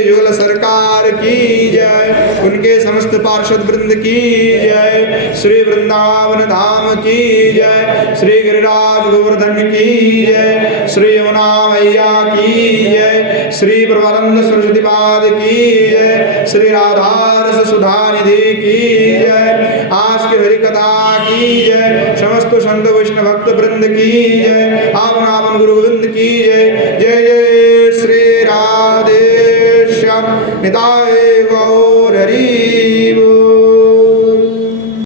युगल सरकार की जय, उनके समस्त पार्षद वृंद की जय, श्री वृंदावन धाम की जय, श्री गिरिराज गोवर्धन की जय, श्री यमुना मैया की जय, श्री प्रभुनंद सरस्वती पाद की जय, श्री राधारस सुधा निधि की जय, आज के हरि कथा की जय, समस्त संत वैष्णव भक्त वृंद की जय, आवन आवन गुरु गोविंद की जय। जय जय श्री राधे श्याम निताय गौर।